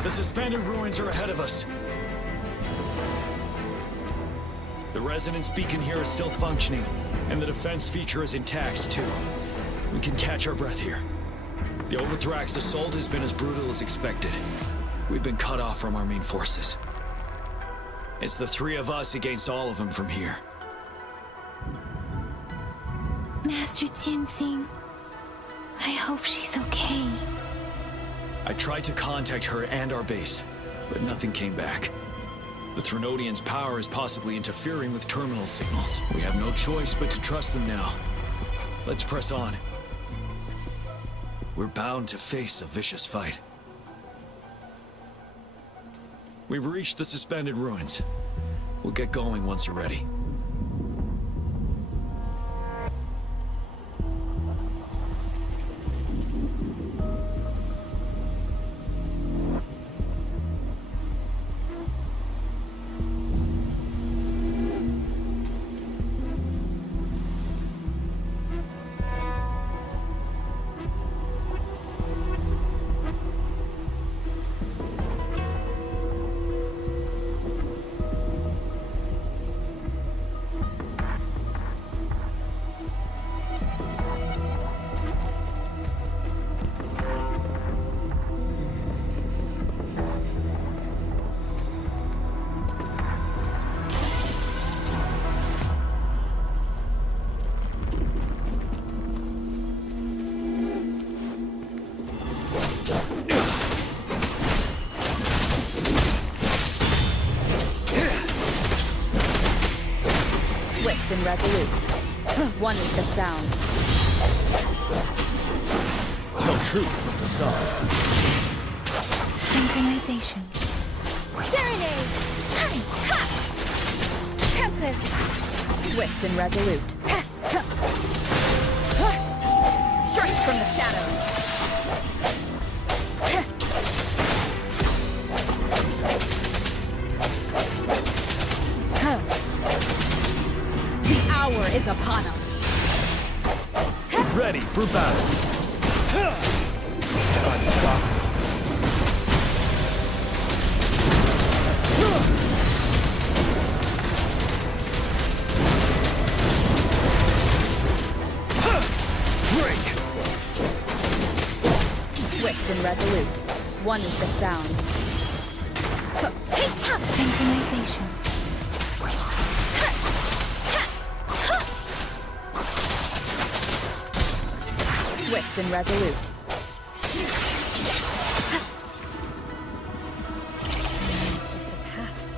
The suspended ruins are ahead of us. The resonance beacon here is still functioning, and the defense feature is intact, too. We can catch our breath here. The Overthrax assault has been as brutal as expected. We've been cut off from our main forces. It's the three of us against all of them from here. Master Tianxing. I hope she's okay. I tried to contact her and our base, but nothing came back. The Threnodians' power is possibly interfering with terminal signals. We have no choice but to trust them now. Let's press on. We're bound to face a vicious fight. We've reached the suspended ruins. We'll get going once you're ready. Swift and resolute. One with the sound. Tell truth with the song. Synchronization. Serenade! Ha! Tempest! Swift and resolute. Strike from the shadows. The hour is upon us. Ready for battle. Unstoppable. Break. Swift and resolute. One with the sound. Synchronization. Swift and resolute. Of the past.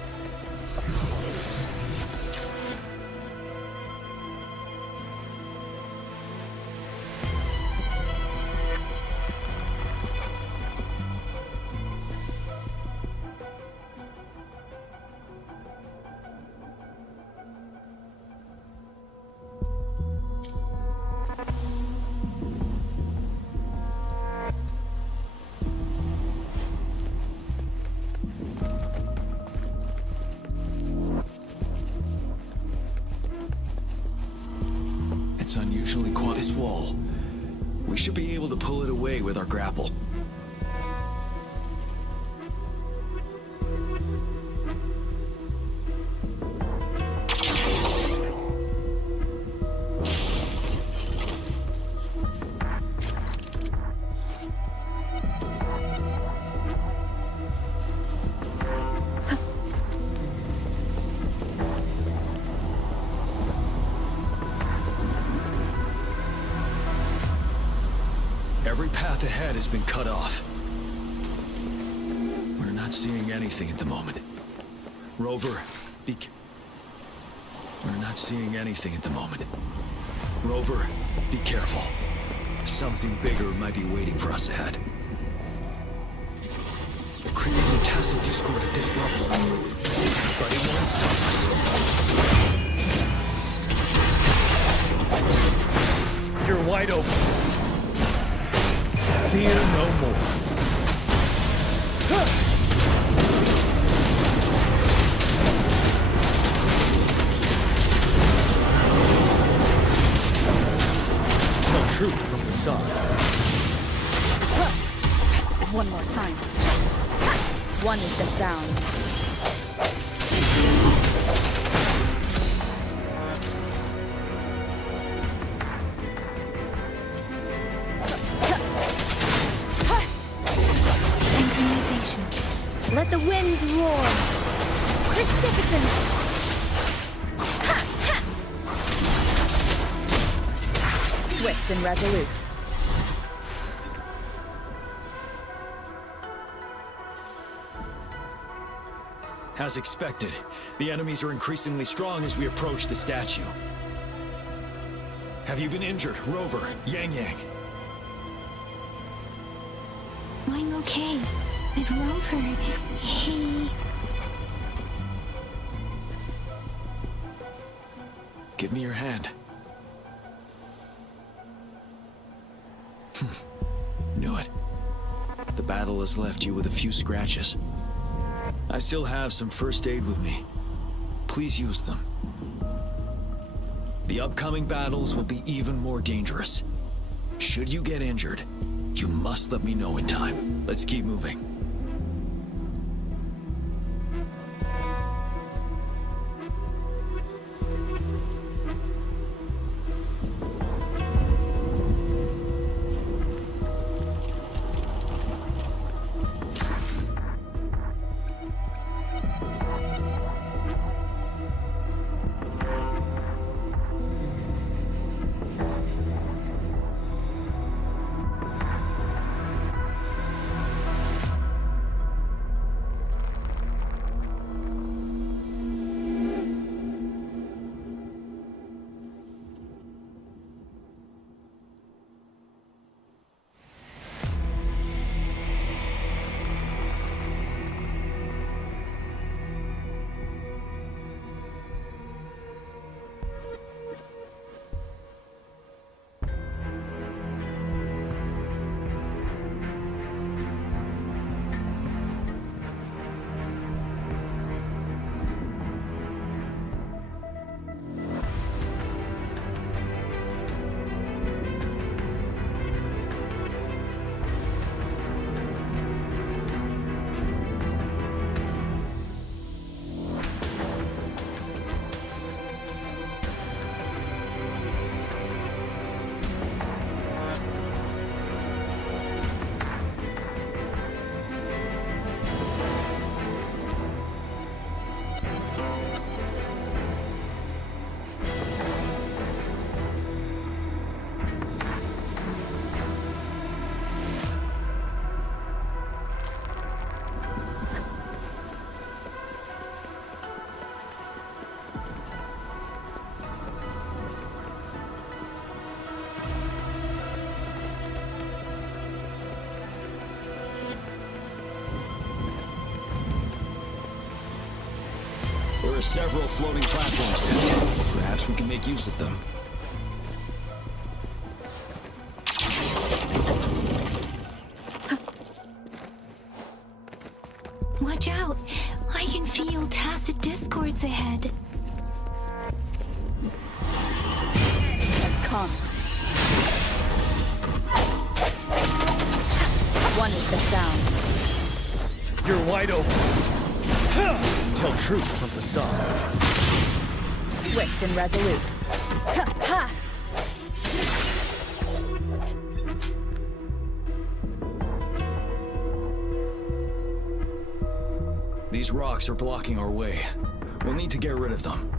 full. We should be able to pull it away with our grapple. Every path ahead has been cut off. We're not seeing anything at the moment. Rover, We're not seeing anything at the moment. Rover, be careful. Something bigger might be waiting for us ahead. Creating a tacit discord at this level, but it won't stop us. You're wide open. Fear no more. Tell truth from the side. One more time. One with the sound. Let the winds roar. Precipitance. Swift and resolute. As expected, the enemies are increasingly strong as we approach the statue. Have you been injured, Rover, Yang Yang? I'm okay. But Rover, he... Give me your hand. Knew it. The battle has left you with a few scratches. I still have some first aid with me. Please use them. The upcoming battles will be even more dangerous. Should you get injured, you must let me know in time. Let's keep moving. There are several floating platforms here. Perhaps we can make use of them. Watch out! I can feel tacit discords ahead. Has come. one with the sound. You're wide open. Tell truth from facade. Swift and resolute. Ha ha! These rocks are blocking our way. We'll need to get rid of them.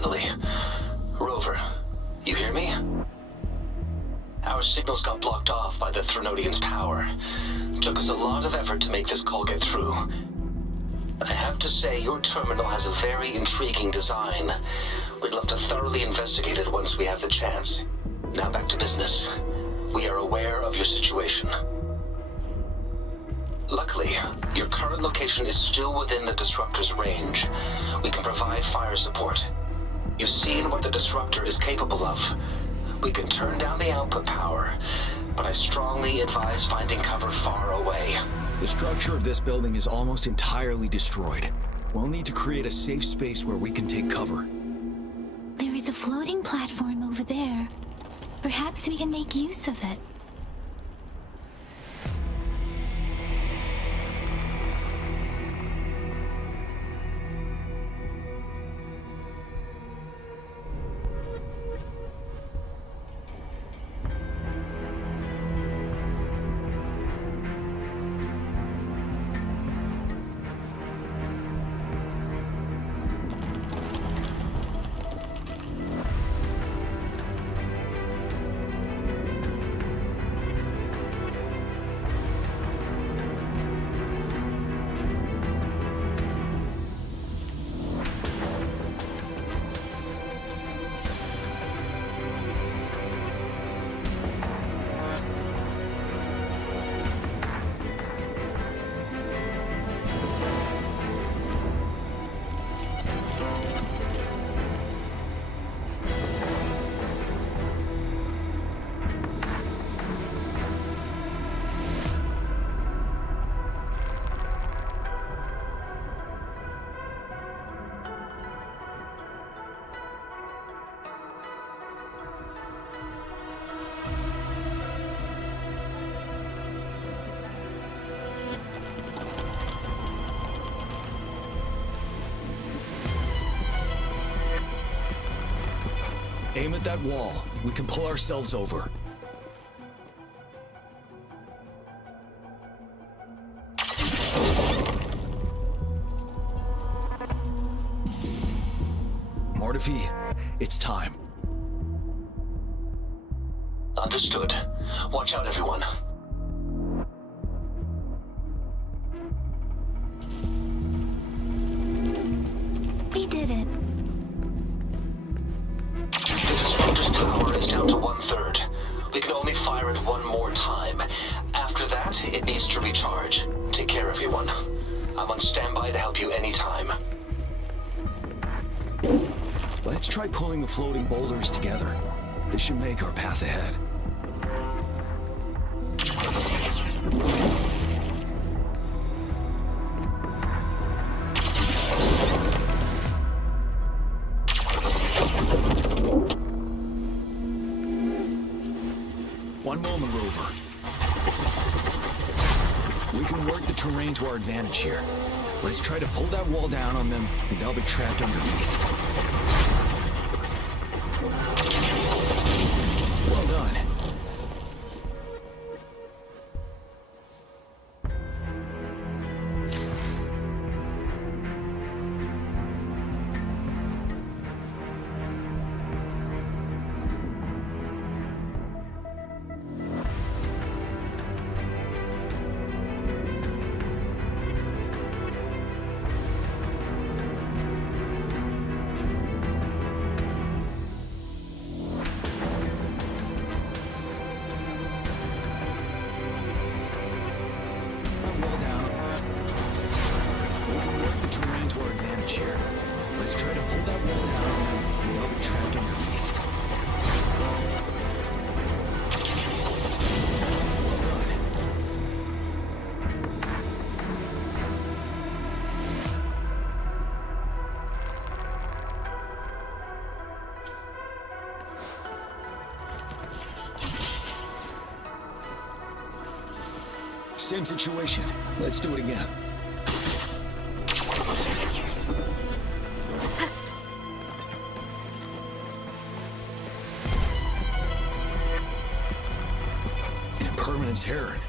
finally. Rover, you hear me? Our signals got blocked off by the Threnodian's power. Took us a lot of effort to make this call get through. I have to say, your terminal has a very intriguing design. We'd love to thoroughly investigate it once we have the chance. Now back to business. We are aware of your situation. Luckily, your current location is still within the Disruptor's range. We can provide fire support. You've seen what the Disruptor is capable of. We can turn down the output power, but I strongly advise finding cover far away. The structure of this building is almost entirely destroyed. We'll need to create a safe space where we can take cover. There is a floating platform over there. Perhaps we can make use of it. Aim at that wall. We can pull ourselves over. Mortifi, it's time. Understood. Watch out, everyone. We did it. The Disruptor's power is down to 1/3. We can only fire it one more time. After that, it needs to recharge. Take care, everyone. I'm on standby to help you anytime. Let's try pulling the floating boulders together. This should make our path ahead. One moment, Rover. We can work the terrain to our advantage here. Let's try to pull that wall down on them, and they'll be trapped underneath. Well done. Same situation. Let's do it again. An impermanence heron.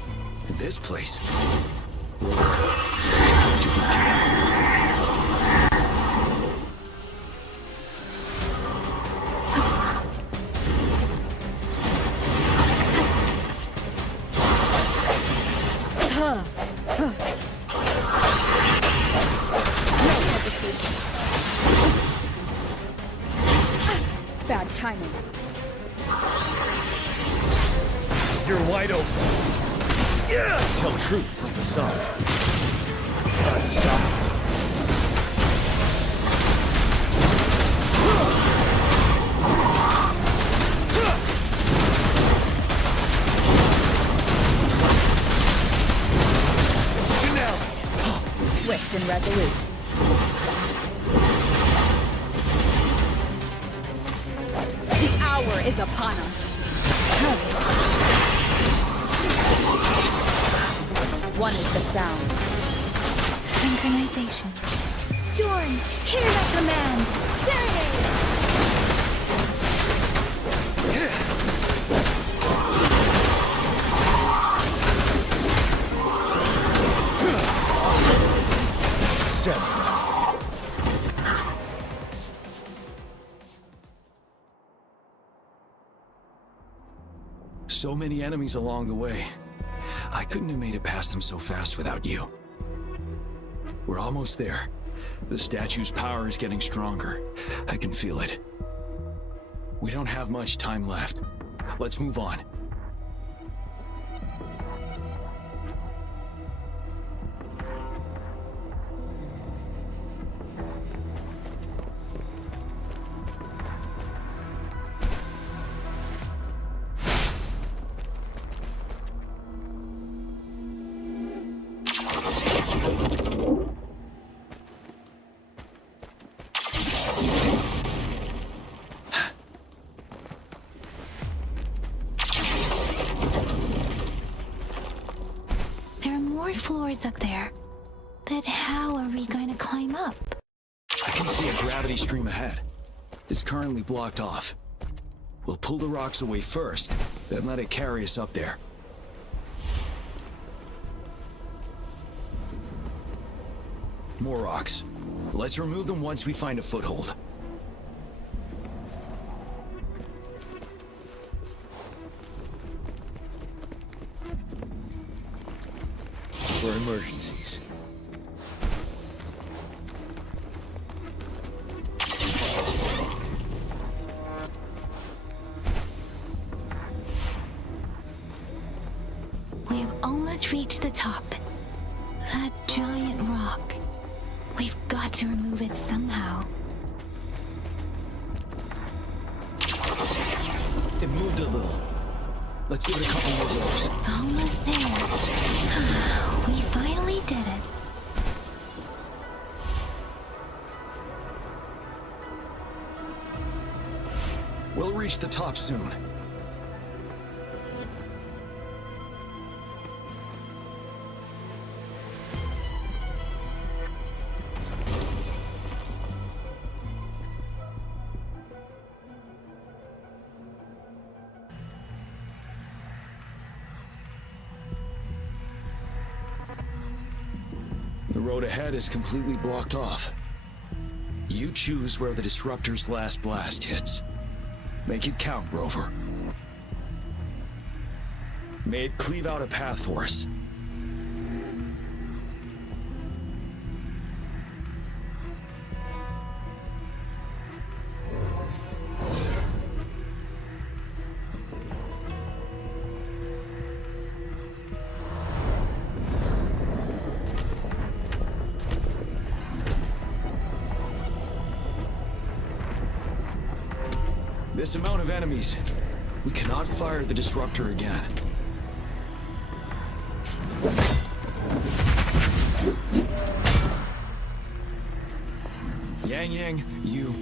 In this place. hesitation. Bad timing. You're wide open. Yeah! Tell truth from facade. Unstoppable. Swift and resolute. The hour is upon us. One with the sound. Synchronization. Storm, hear my command. So many enemies along the way. I couldn't have made it past them so fast without you. We're almost there. The statue's power is getting stronger. I can feel it. We don't have much time left. Let's move on. Floors up there. But how are we going to climb up? I can see a gravity stream ahead. It's currently blocked off. We'll pull the rocks away first, then let it carry us up there. More rocks. Let's remove them once we find a foothold. For emergencies. We have almost reached the top. That giant rock. We've got to remove it somehow. It moved a little. Let's give it a couple more blows. Almost there. We finally did it. We'll reach the top soon. The road ahead is completely blocked off. You choose where the Disruptor's last blast hits. Make it count, Rover. May it cleave out a path for us. This amount of enemies, we cannot fire the Disruptor again. Yang, you...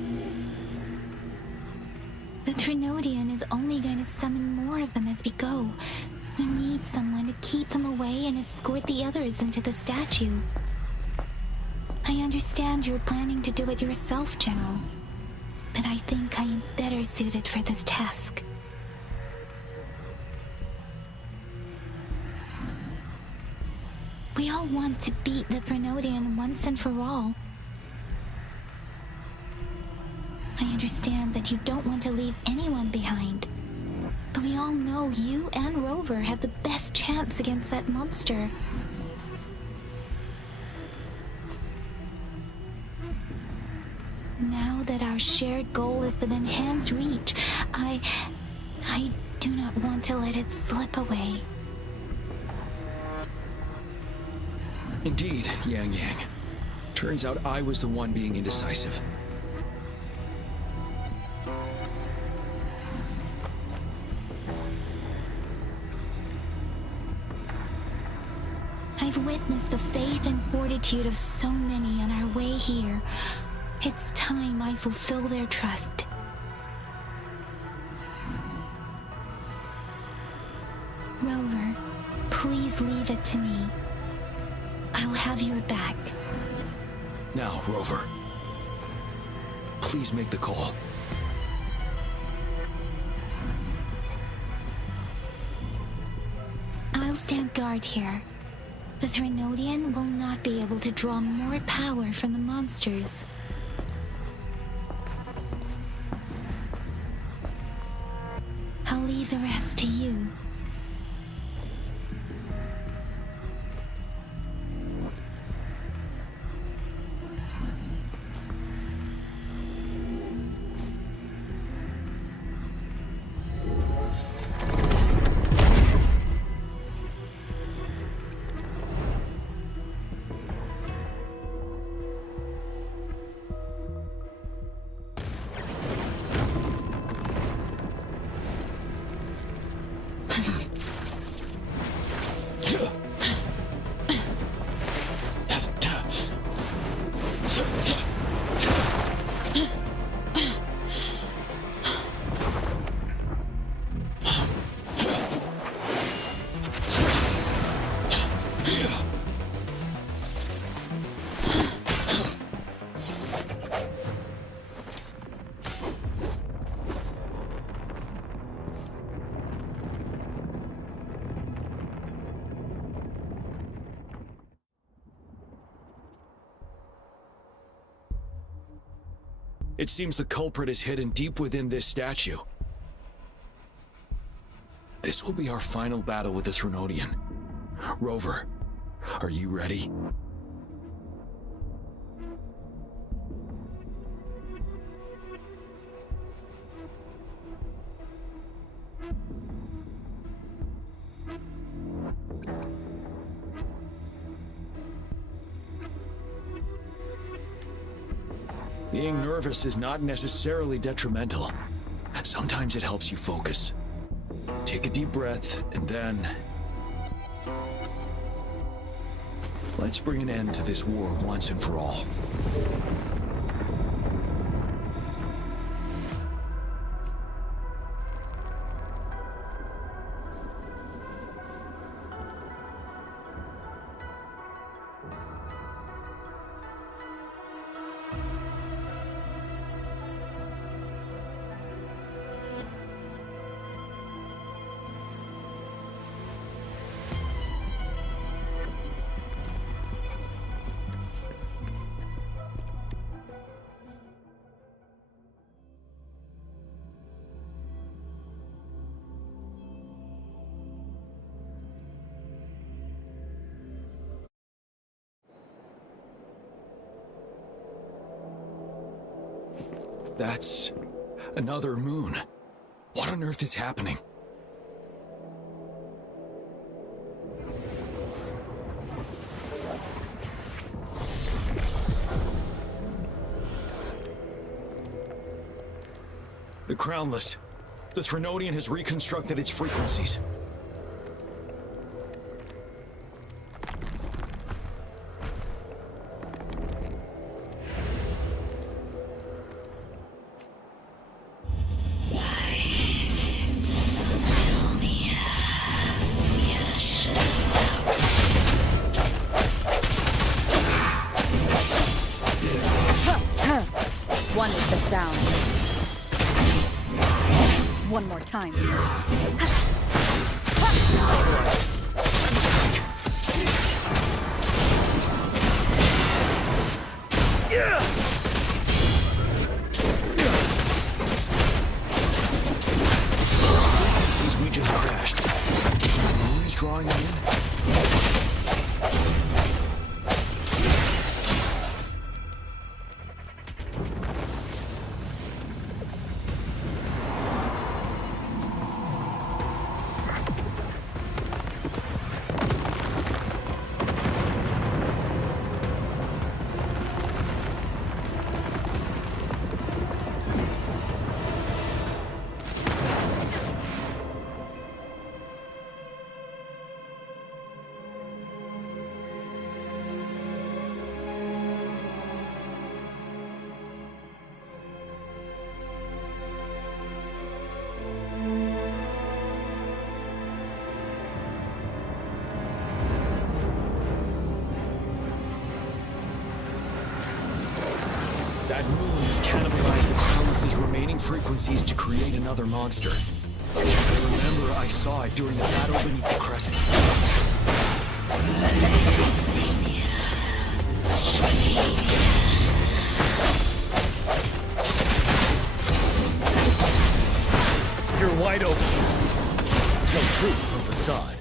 The Trinodian is only going to summon more of them as we go. We need someone to keep them away and escort the others into the statue. I understand you're planning to do it yourself, General. But I think I am better suited for this task. We all want to beat the Trinodian once and for all. I understand that you don't want to leave anyone behind. But we all know you and Rover have the best chance against that monster. Now that our shared goal is within hand's reach, I do not want to let it slip away. Indeed, Yang Yang. Turns out I was the one being indecisive. I've witnessed the faith and fortitude of so many on our way here. It's time I fulfill their trust. Rover, please leave it to me. I'll have your back. Now, Rover. Please make the call. I'll stand guard here. The Threnodian will not be able to draw more power from the monsters. I'll leave the rest to you. It seems the culprit is hidden deep within this statue. This will be our final battle with the Threnodian. Rover, are you ready? Being nervous is not necessarily detrimental. Sometimes it helps you focus. Take a deep breath, and then... let's bring an end to this war once and for all. That's another moon. What on earth is happening? The Crownless. The Threnodian has reconstructed its frequencies. One is the sound. One more time. Sees we just crashed. The moon is drawing in. That moon has cannibalized the Crownless's remaining frequencies to create another monster. I remember I saw it during the battle beneath the crescent. You're wide open. Tell truth from facade.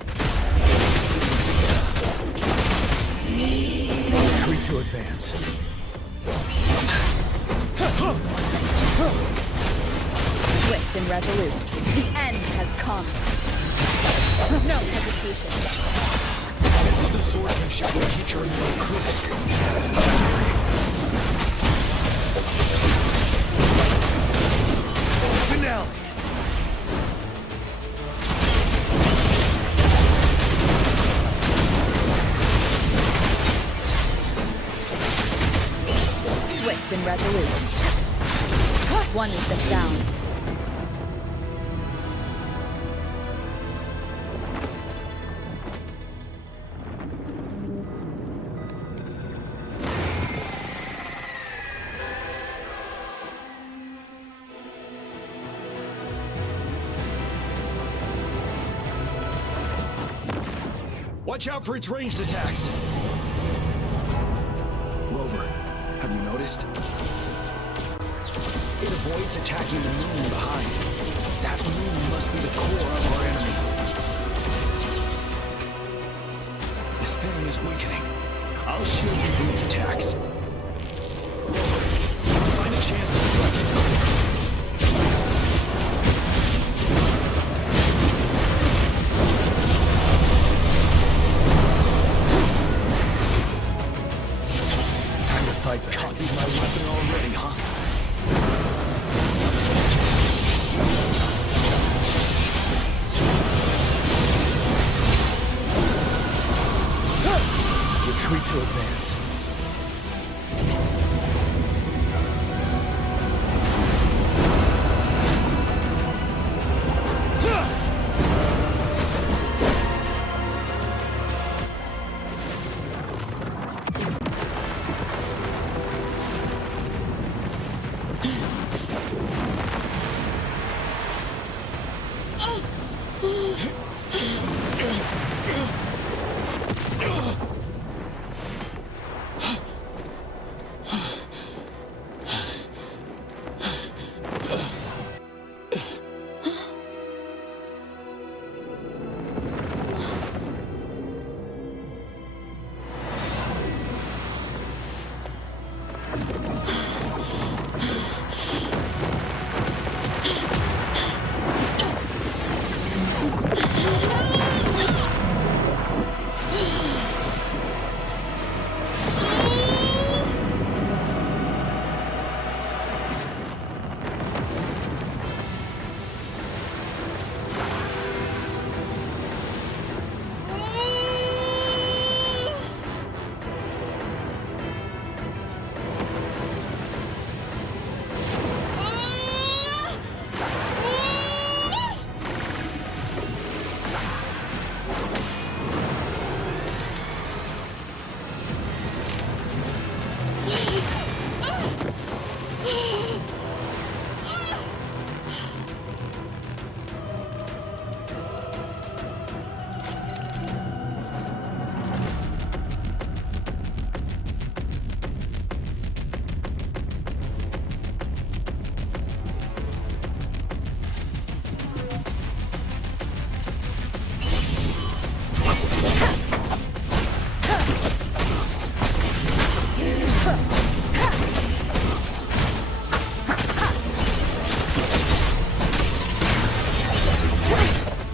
Retreat to advance. Swift and resolute. The end has come. No hesitation. This is the swordsmanship we teach our young recruits. How dare you? Finale. Swift and resolute. One with the sounds. Watch out for its ranged attacks. Rover, have you noticed? It avoids attacking the moon behind. That moon must be the core of our enemy. This thing is weakening. I'll shield you from its attacks. Rover, find a chance to strike its core. I copied my weapon already, huh? Retreat to advance.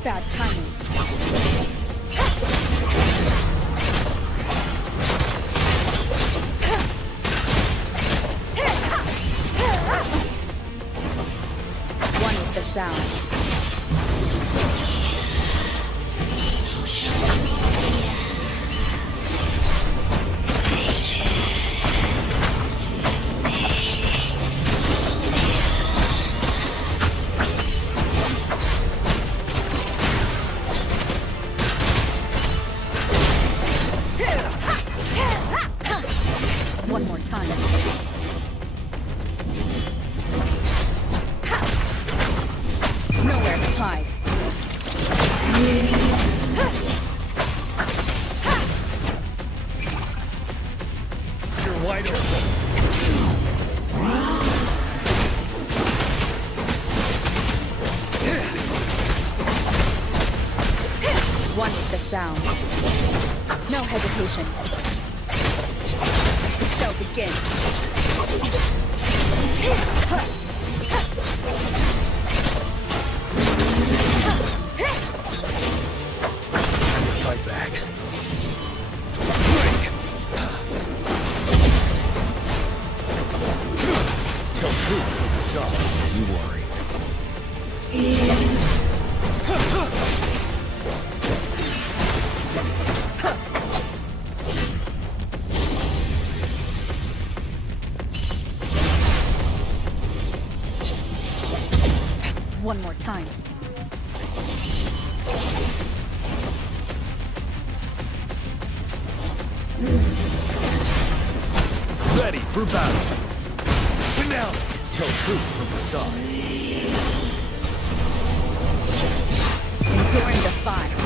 Bad timing. One with the sounds. One more time. wide open. One with the sound. No hesitation. The show begins. Fight back. Break. Tell truth. Solid. You worry. One more time. Ready for battle. Finale. Tell truth from the side. Enduring the fire.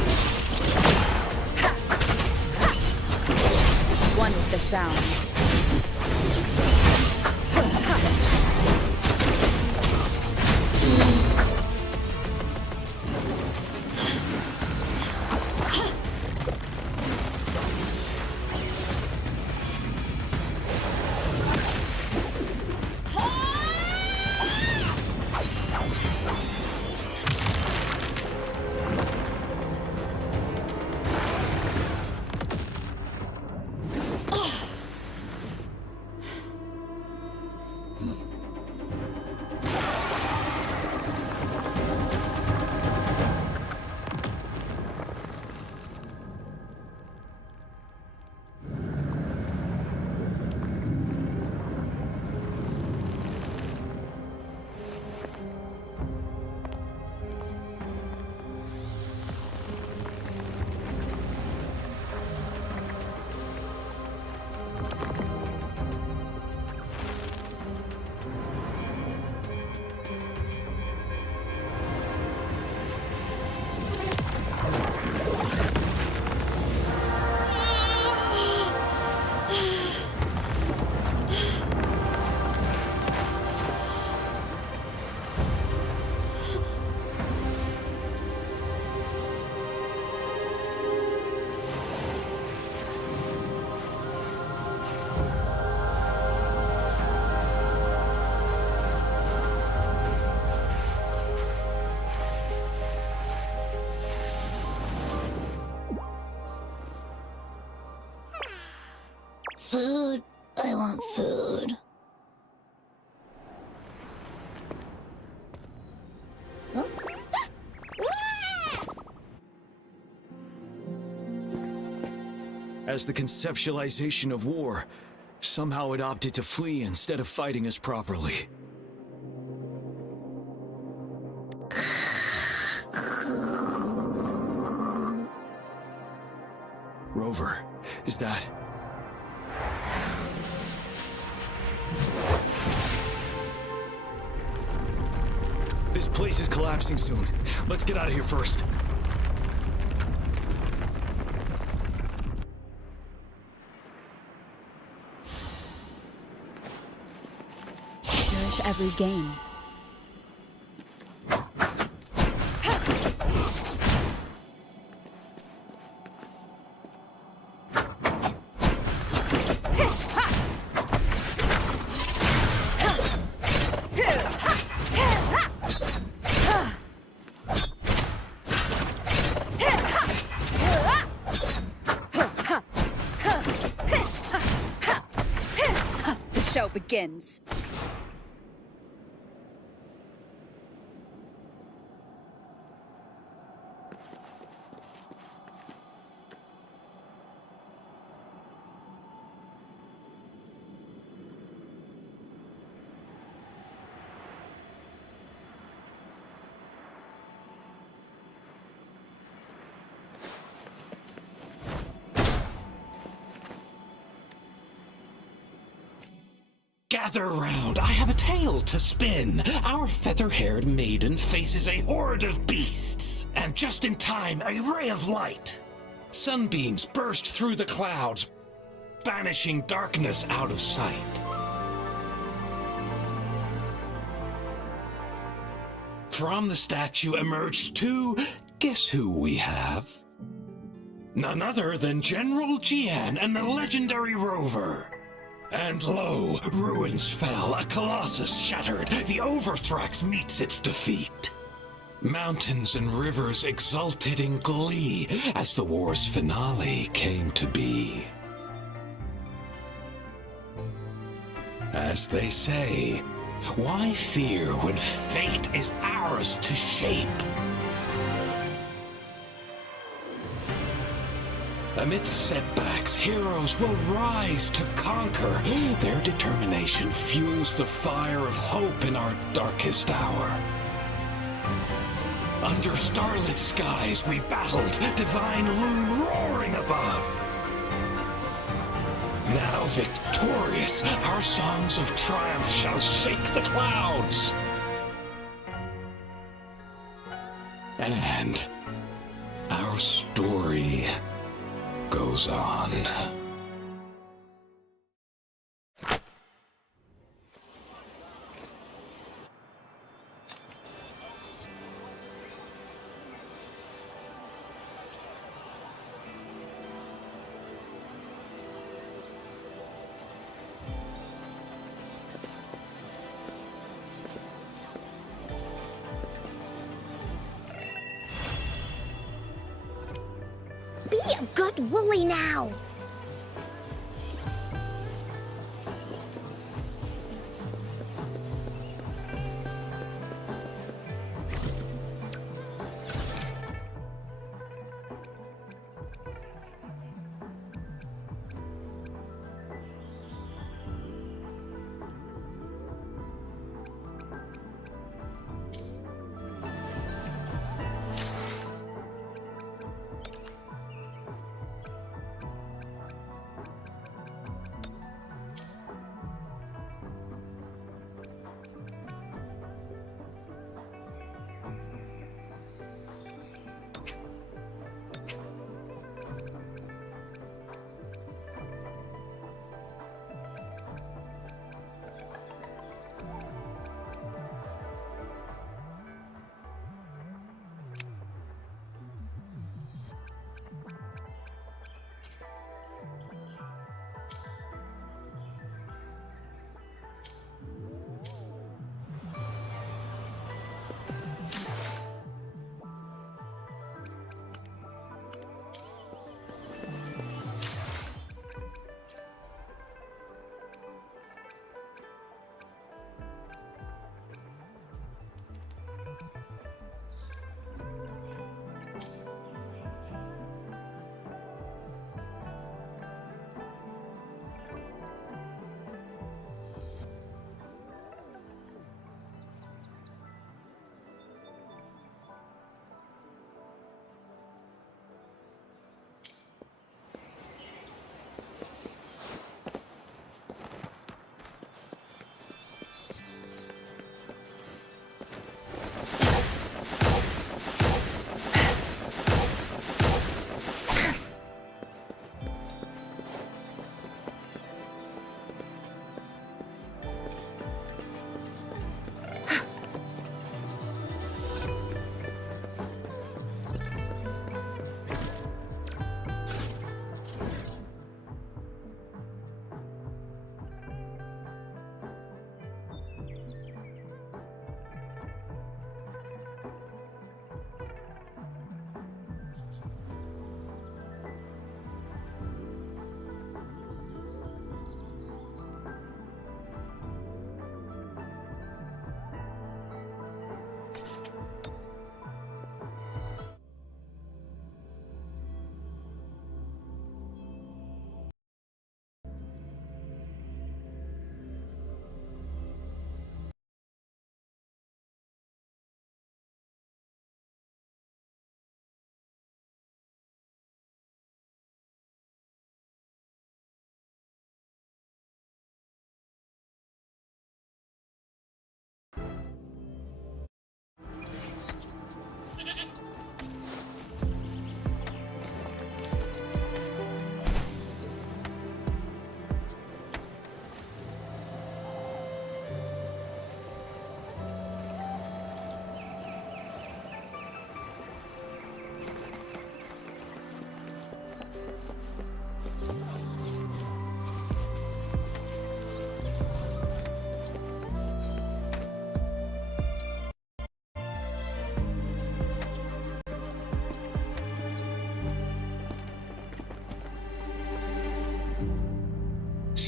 One with the sound. Food. I want food. Huh? As the conceptualization of war, somehow it opted to flee instead of fighting us properly. Rover, is that... This place is collapsing soon. Let's get out of here first. Cherish every game. Begins. Gather round, I have a tale to spin. Our feather-haired maiden faces a horde of beasts. And just in time, a ray of light. Sunbeams burst through the clouds, banishing darkness out of sight. From the statue emerged two. Guess who we have? None other than General Jian and the legendary Rover. And lo, ruins fell, a colossus shattered, the Overthrax meets its defeat. Mountains and rivers exulted in glee as the war's finale came to be. As they say, why fear when fate is ours to shape? Amidst setbacks, heroes will rise to conquer. Their determination fuels the fire of hope in our darkest hour. Under starlit skies we battled, divine loom roaring above. Now victorious, our songs of triumph shall shake the clouds. And our story goes on. Be a good woolly now!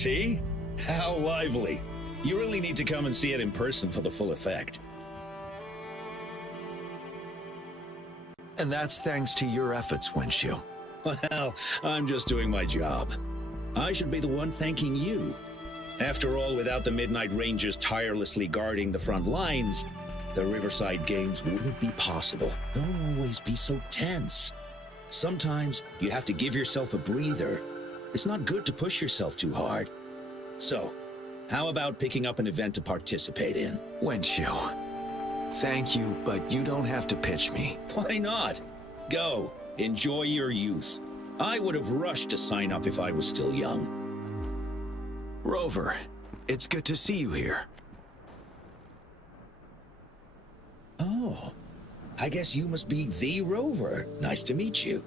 See? How lively. You really need to come and see it in person for the full effect. And that's thanks to your efforts, Wenshu. Well, I'm just doing my job. I should be the one thanking you. After all, without the Midnight Rangers tirelessly guarding the front lines, the Riverside Games wouldn't be possible. Don't always be so tense. Sometimes you have to give yourself a breather. It's not good to push yourself too hard. So, how about picking up an event to participate in? Wenshu, thank you, but you don't have to pitch me. Why not? Go. Enjoy your youth. I would have rushed to sign up if I was still young. Rover, it's good to see you here. Oh, I guess you must be the Rover. Nice to meet you.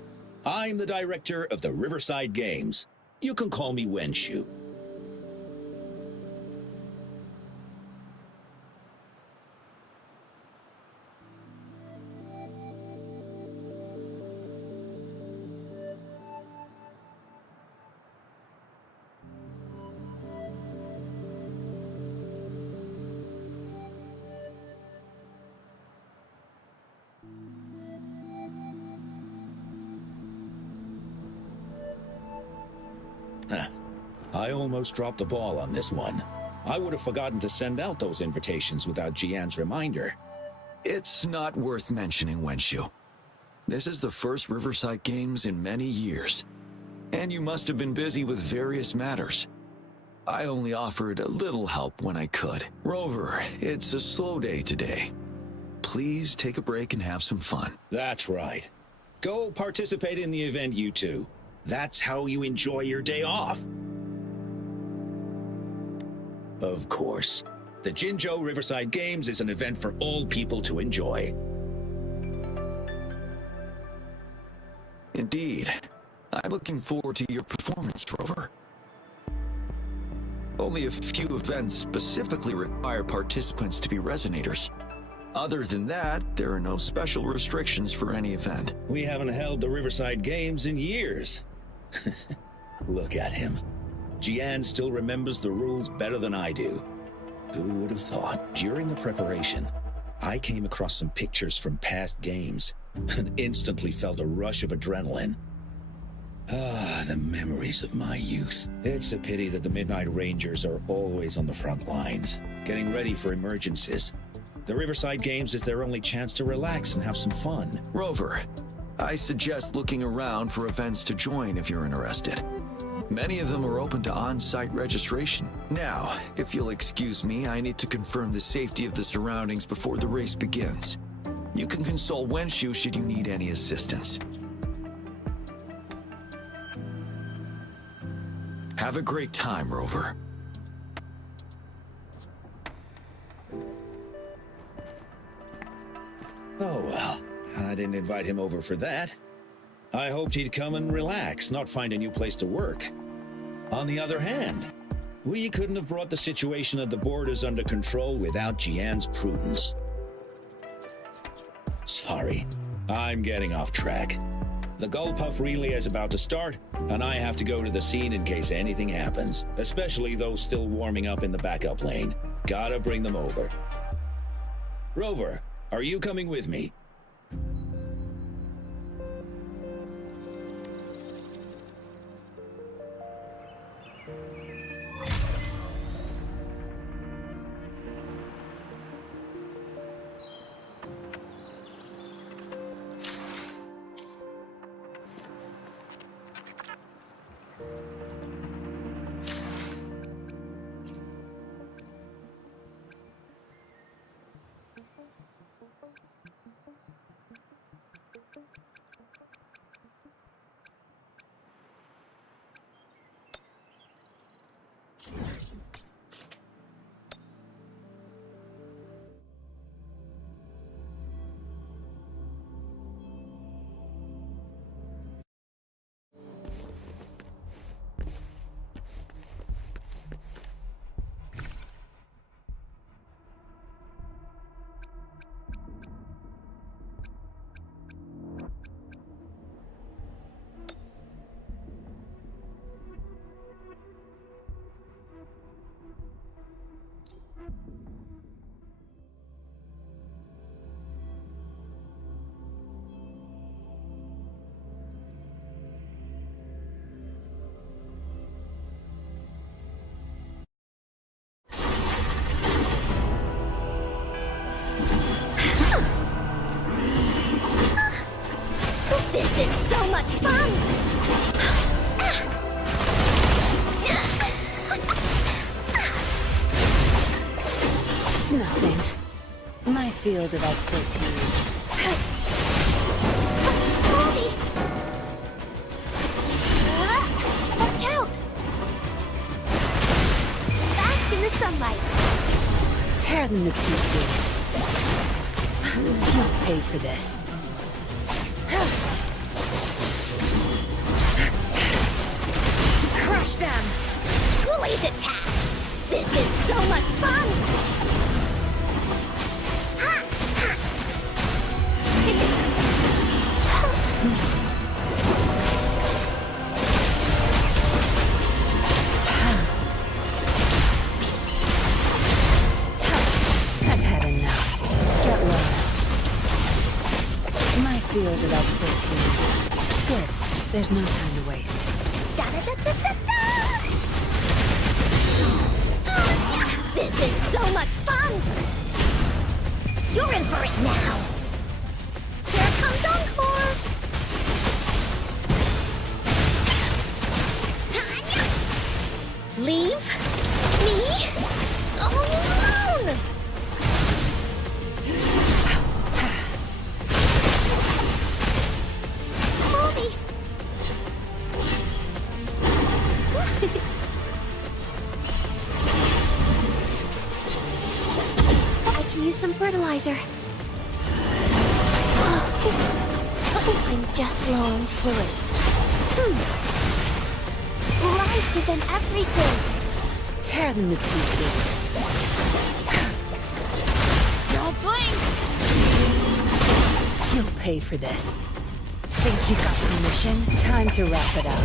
I'm the director of the Riverside Games. You can call me Wenshu. I almost dropped the ball on this one. I would have forgotten to send out those invitations without Jian's reminder. It's not worth mentioning, Wenshu. This is the first Riverside Games in many years, and you must have been busy with various matters. I only offered a little help when I could. Rover, it's a slow day today. Please take a break and have some fun. That's right. Go participate in the event, you two. That's how you enjoy your day off. Of course. The Jinzhou Riverside Games is an event for all people to enjoy. Indeed. I'm looking forward to your performance, Rover. Only a few events specifically require participants to be Resonators. Other than that, there are no special restrictions for any event. We haven't held the Riverside Games in years. Look at him. Jian still remembers the rules better than I do. Who would have thought? During the preparation, I came across some pictures from past games and instantly felt a rush of adrenaline. Ah, the memories of my youth. It's a pity that the Midnight Rangers are always on the front lines, getting ready for emergencies. The Riverside Games is their only chance to relax and have some fun. Rover, I suggest looking around for events to join if you're interested. Many of them are open to on-site registration. Now, if you'll excuse me, I need to confirm the safety of the surroundings before the race begins. You can consult Wenshu should you need any assistance. Have a great time, Rover. Oh well, I didn't invite him over for that. I hoped he'd come and relax, not find a new place to work. On the other hand, we couldn't have brought the situation at the borders under control without Jian's prudence. Sorry, I'm getting off track. The Gullpuff relay is about to start, and I have to go to the scene in case anything happens, especially those still warming up in the backup lane. Gotta bring them over. Rover, are you coming with me? much fun! It's nothing. My field of expertise. Mommy! Watch out! Bask in the sunlight. Tear them to pieces. You'll pay for this. Crush them! Blaze attack! This is so much fun! I've had enough. Get lost. My field of expertise. Good. There's no time to waste. Da-da-da-da-da-da! This is so much fun! You're in for it now! Here comes Encore! Leave me alone! Mommy! I can use some fertilizer. Oh, I'm just low on fluids. Life is in everything. Tear them to pieces. Don't blink! You'll pay for this. Think you got permission? Time to wrap it up.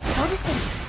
Photosynthesis.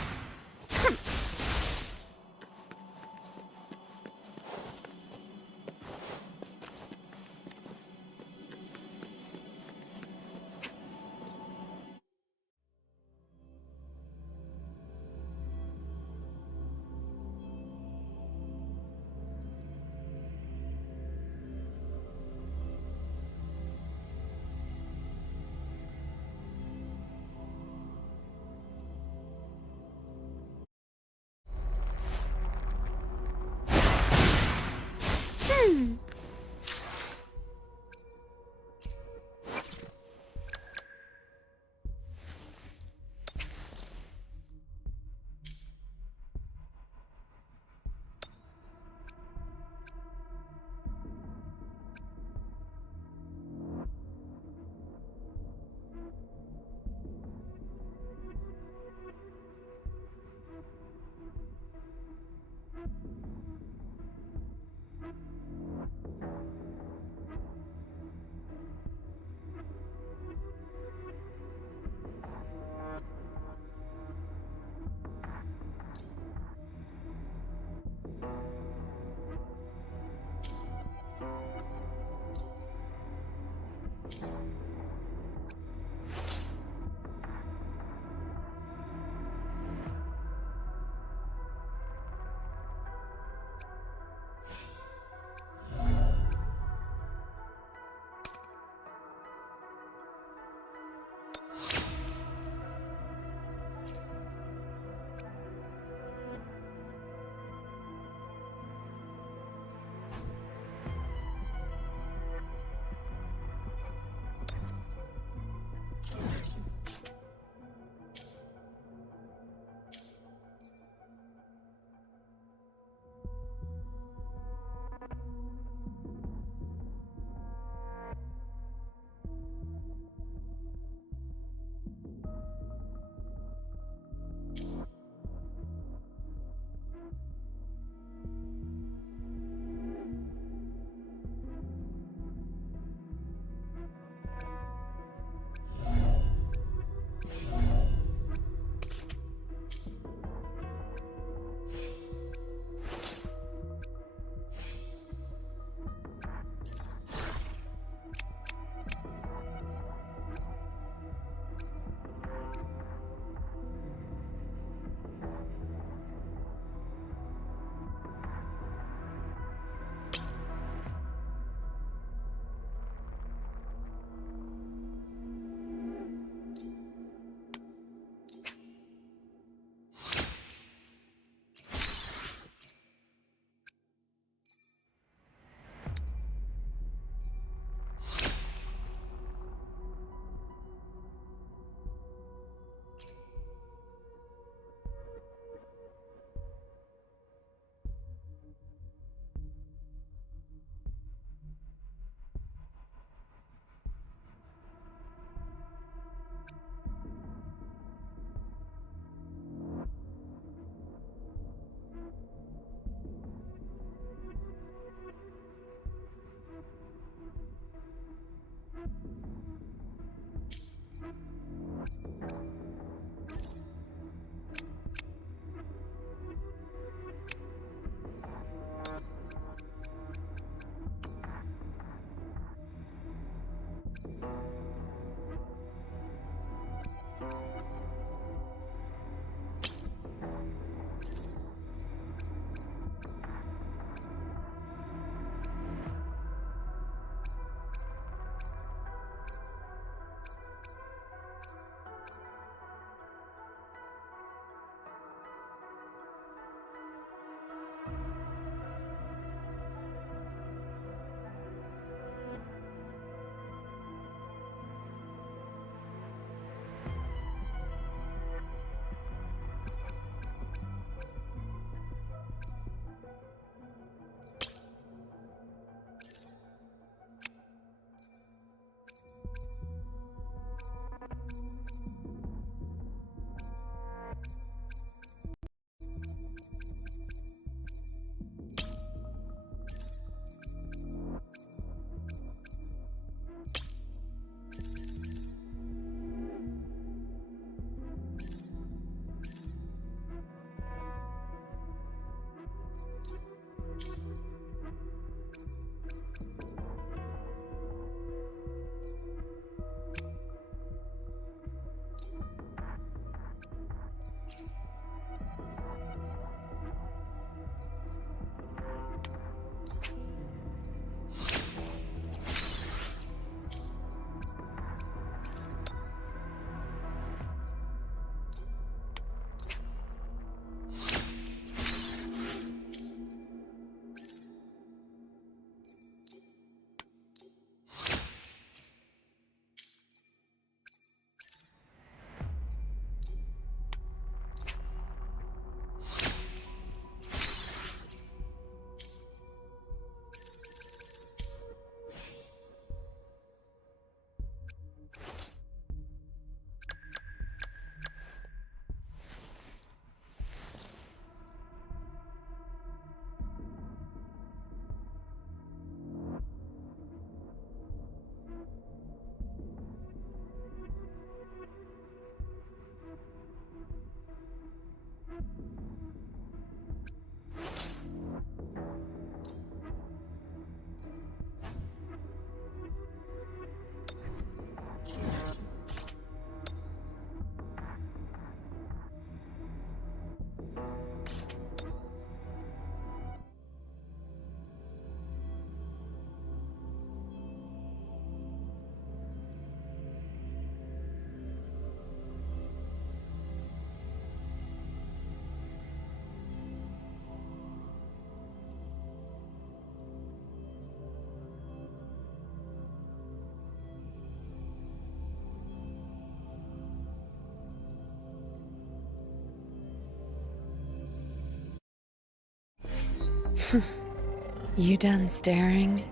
You done staring?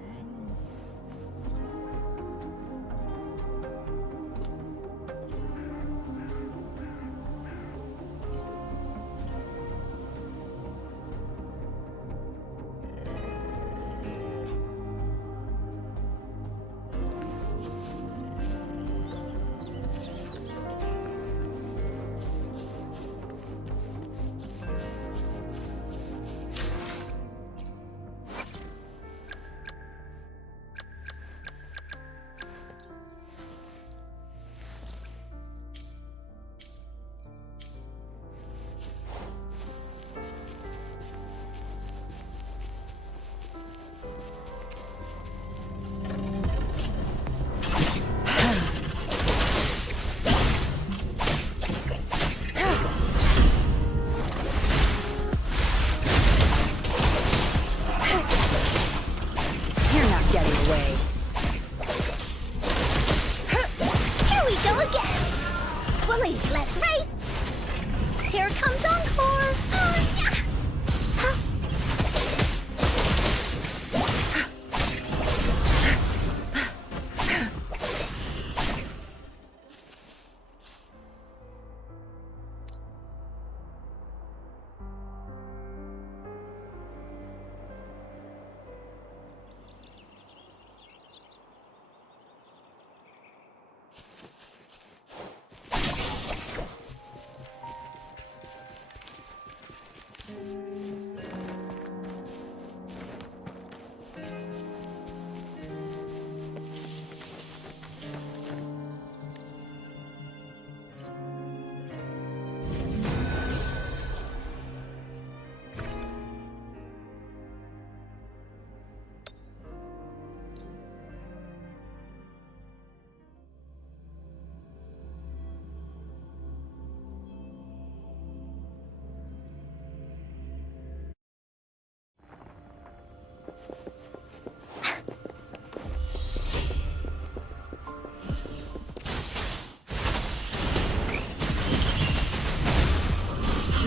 Let's race! Here comes Encore! Oh, yeah.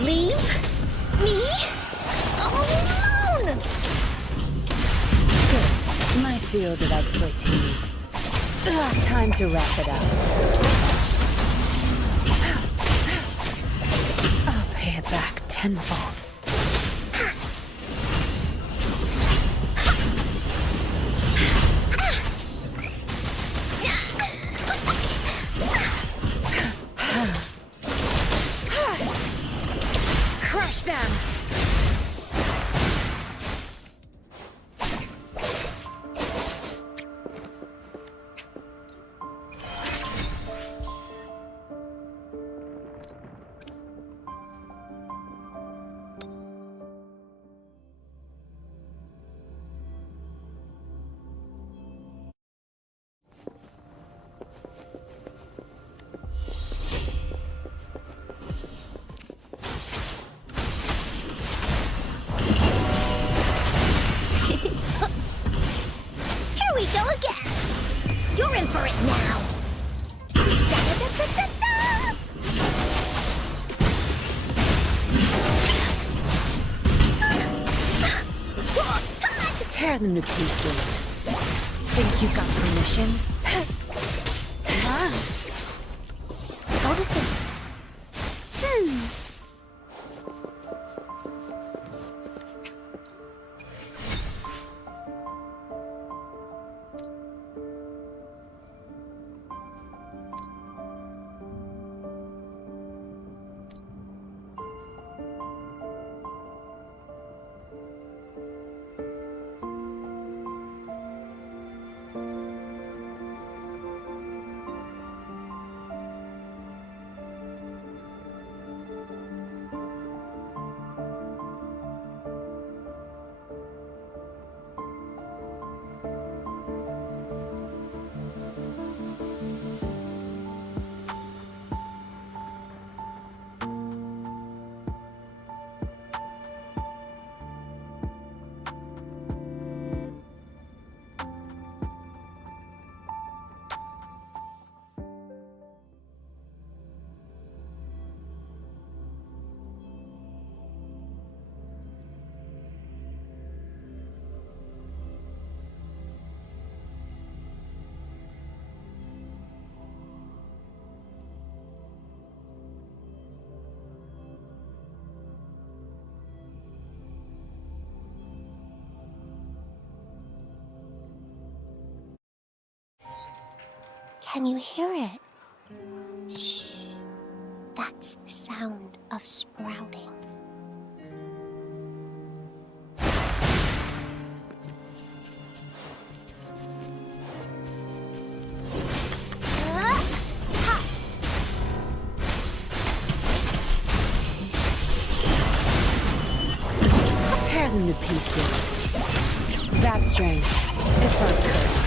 Leave me alone! Good. My field of expertise. Time to wrap it up. I'll pay it back tenfold. Crush them! Here we go again! You're in for it now! Da-da-da-da-da-da! Tear them to pieces. Think you got permission? Photosynthesis. time you hear it. Shh. That's the sound of sprouting. Tear them to pieces. Zap strain. It's our turn.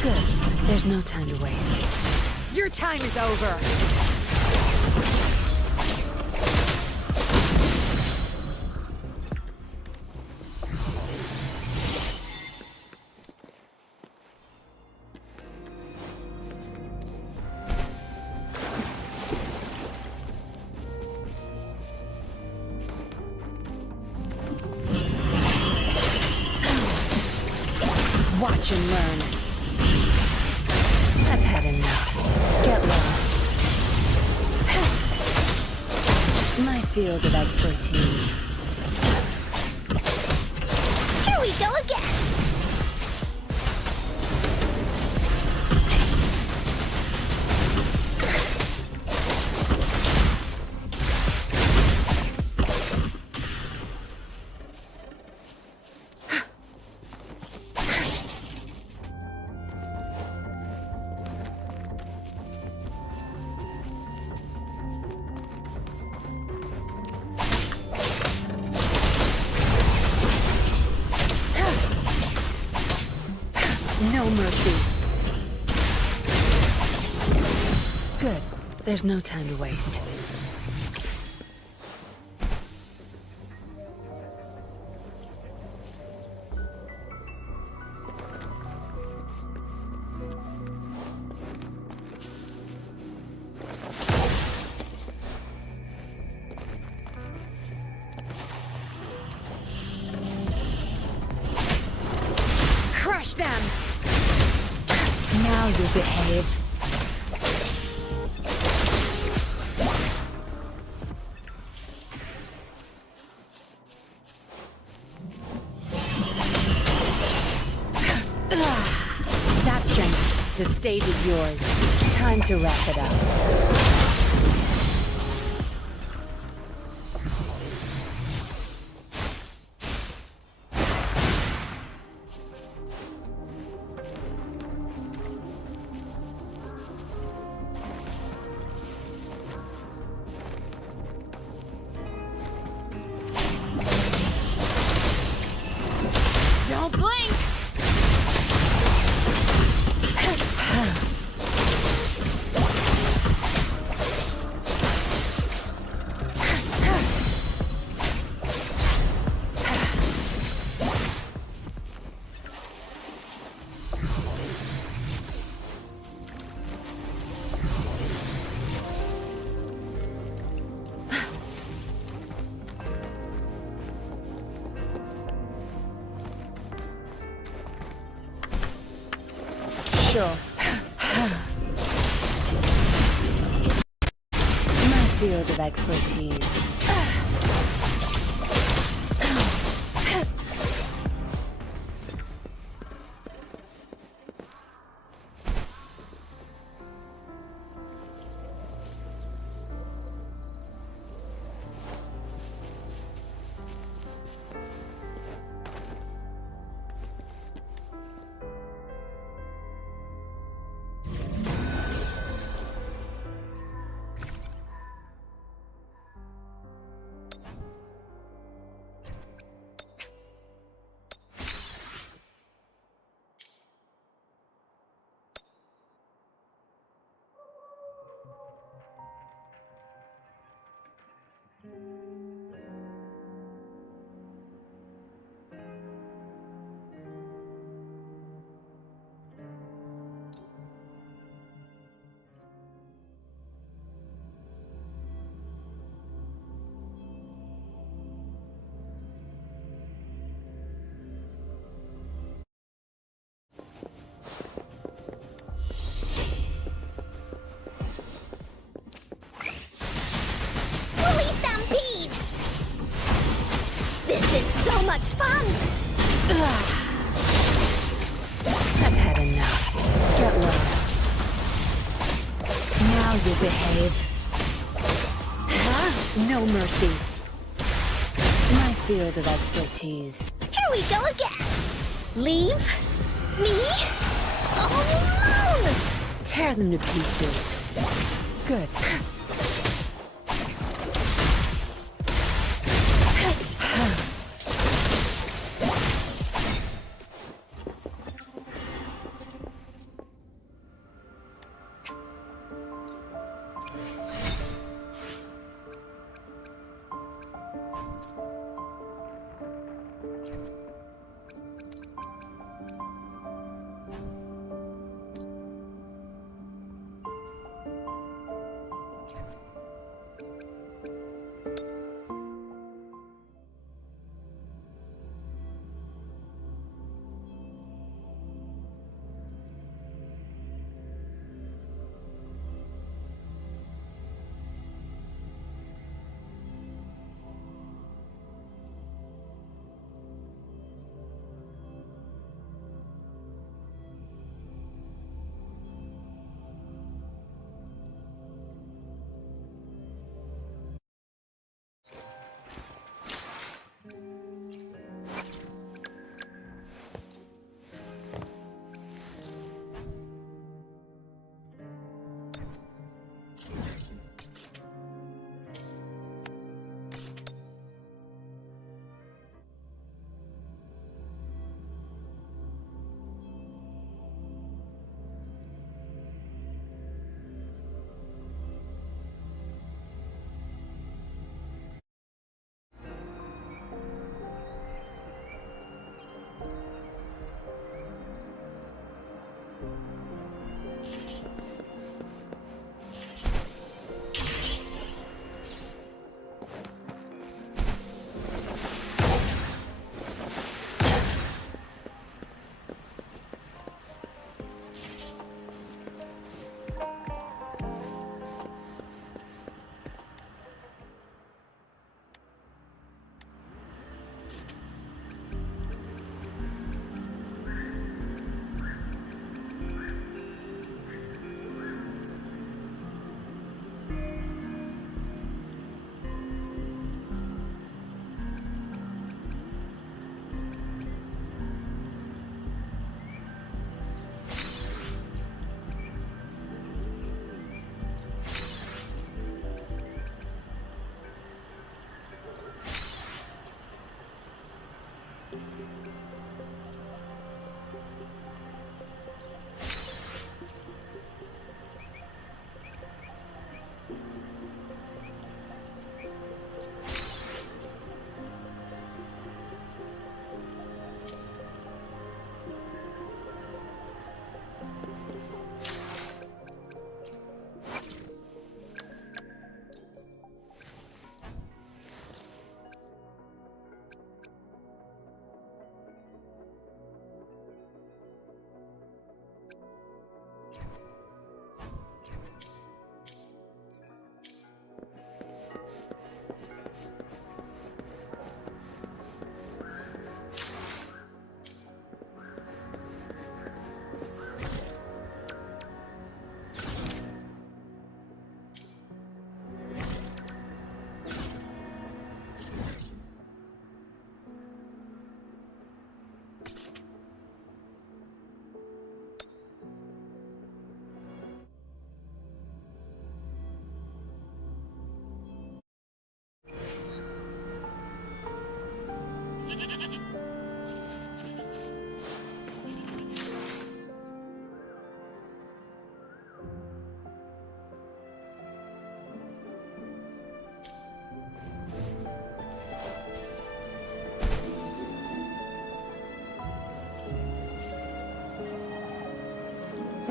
Good. There's no time to waste. Your time is over. Watch and learn. I've had enough. Get lost. My field of expertise. Here we go again. No mercy. Good. There's no time to waste. Crush them! Now you'll behave. Zap strength. The stage is yours. Time to wrap it up. Don't blink! Sure. My field of expertise. much fun! I've had enough. Get lost. Now you behave. Huh? No mercy. My field of expertise. Here we go again! Leave me alone! Tear them to pieces. Good.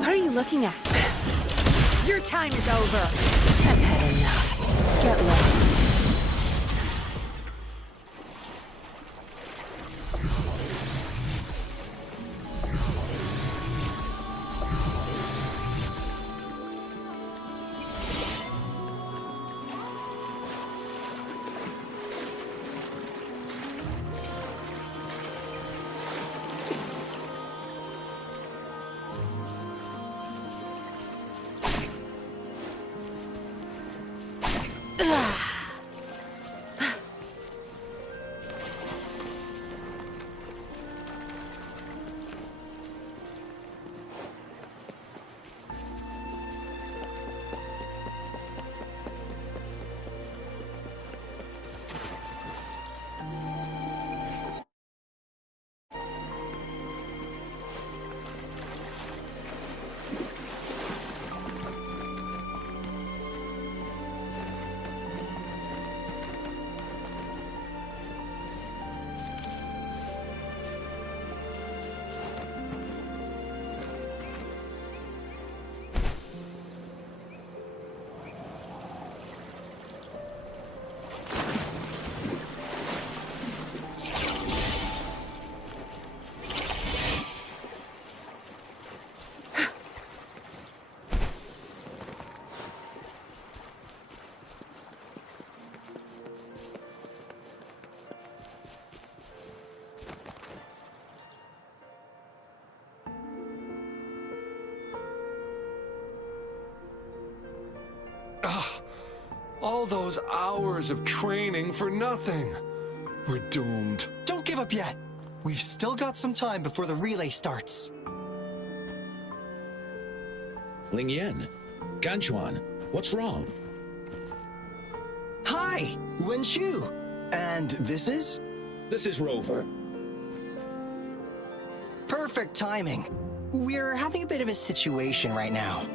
What are you looking at? Your time is over. I've had enough. Get lost. All those hours of training for nothing. We're doomed. Don't give up yet. We've still got some time before the relay starts. Ling Yen, Ganchuan, what's wrong? Hi, Wen Shu. And this is? This is Rover. Perfect timing. We're having a bit of a situation right now.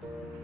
Bye.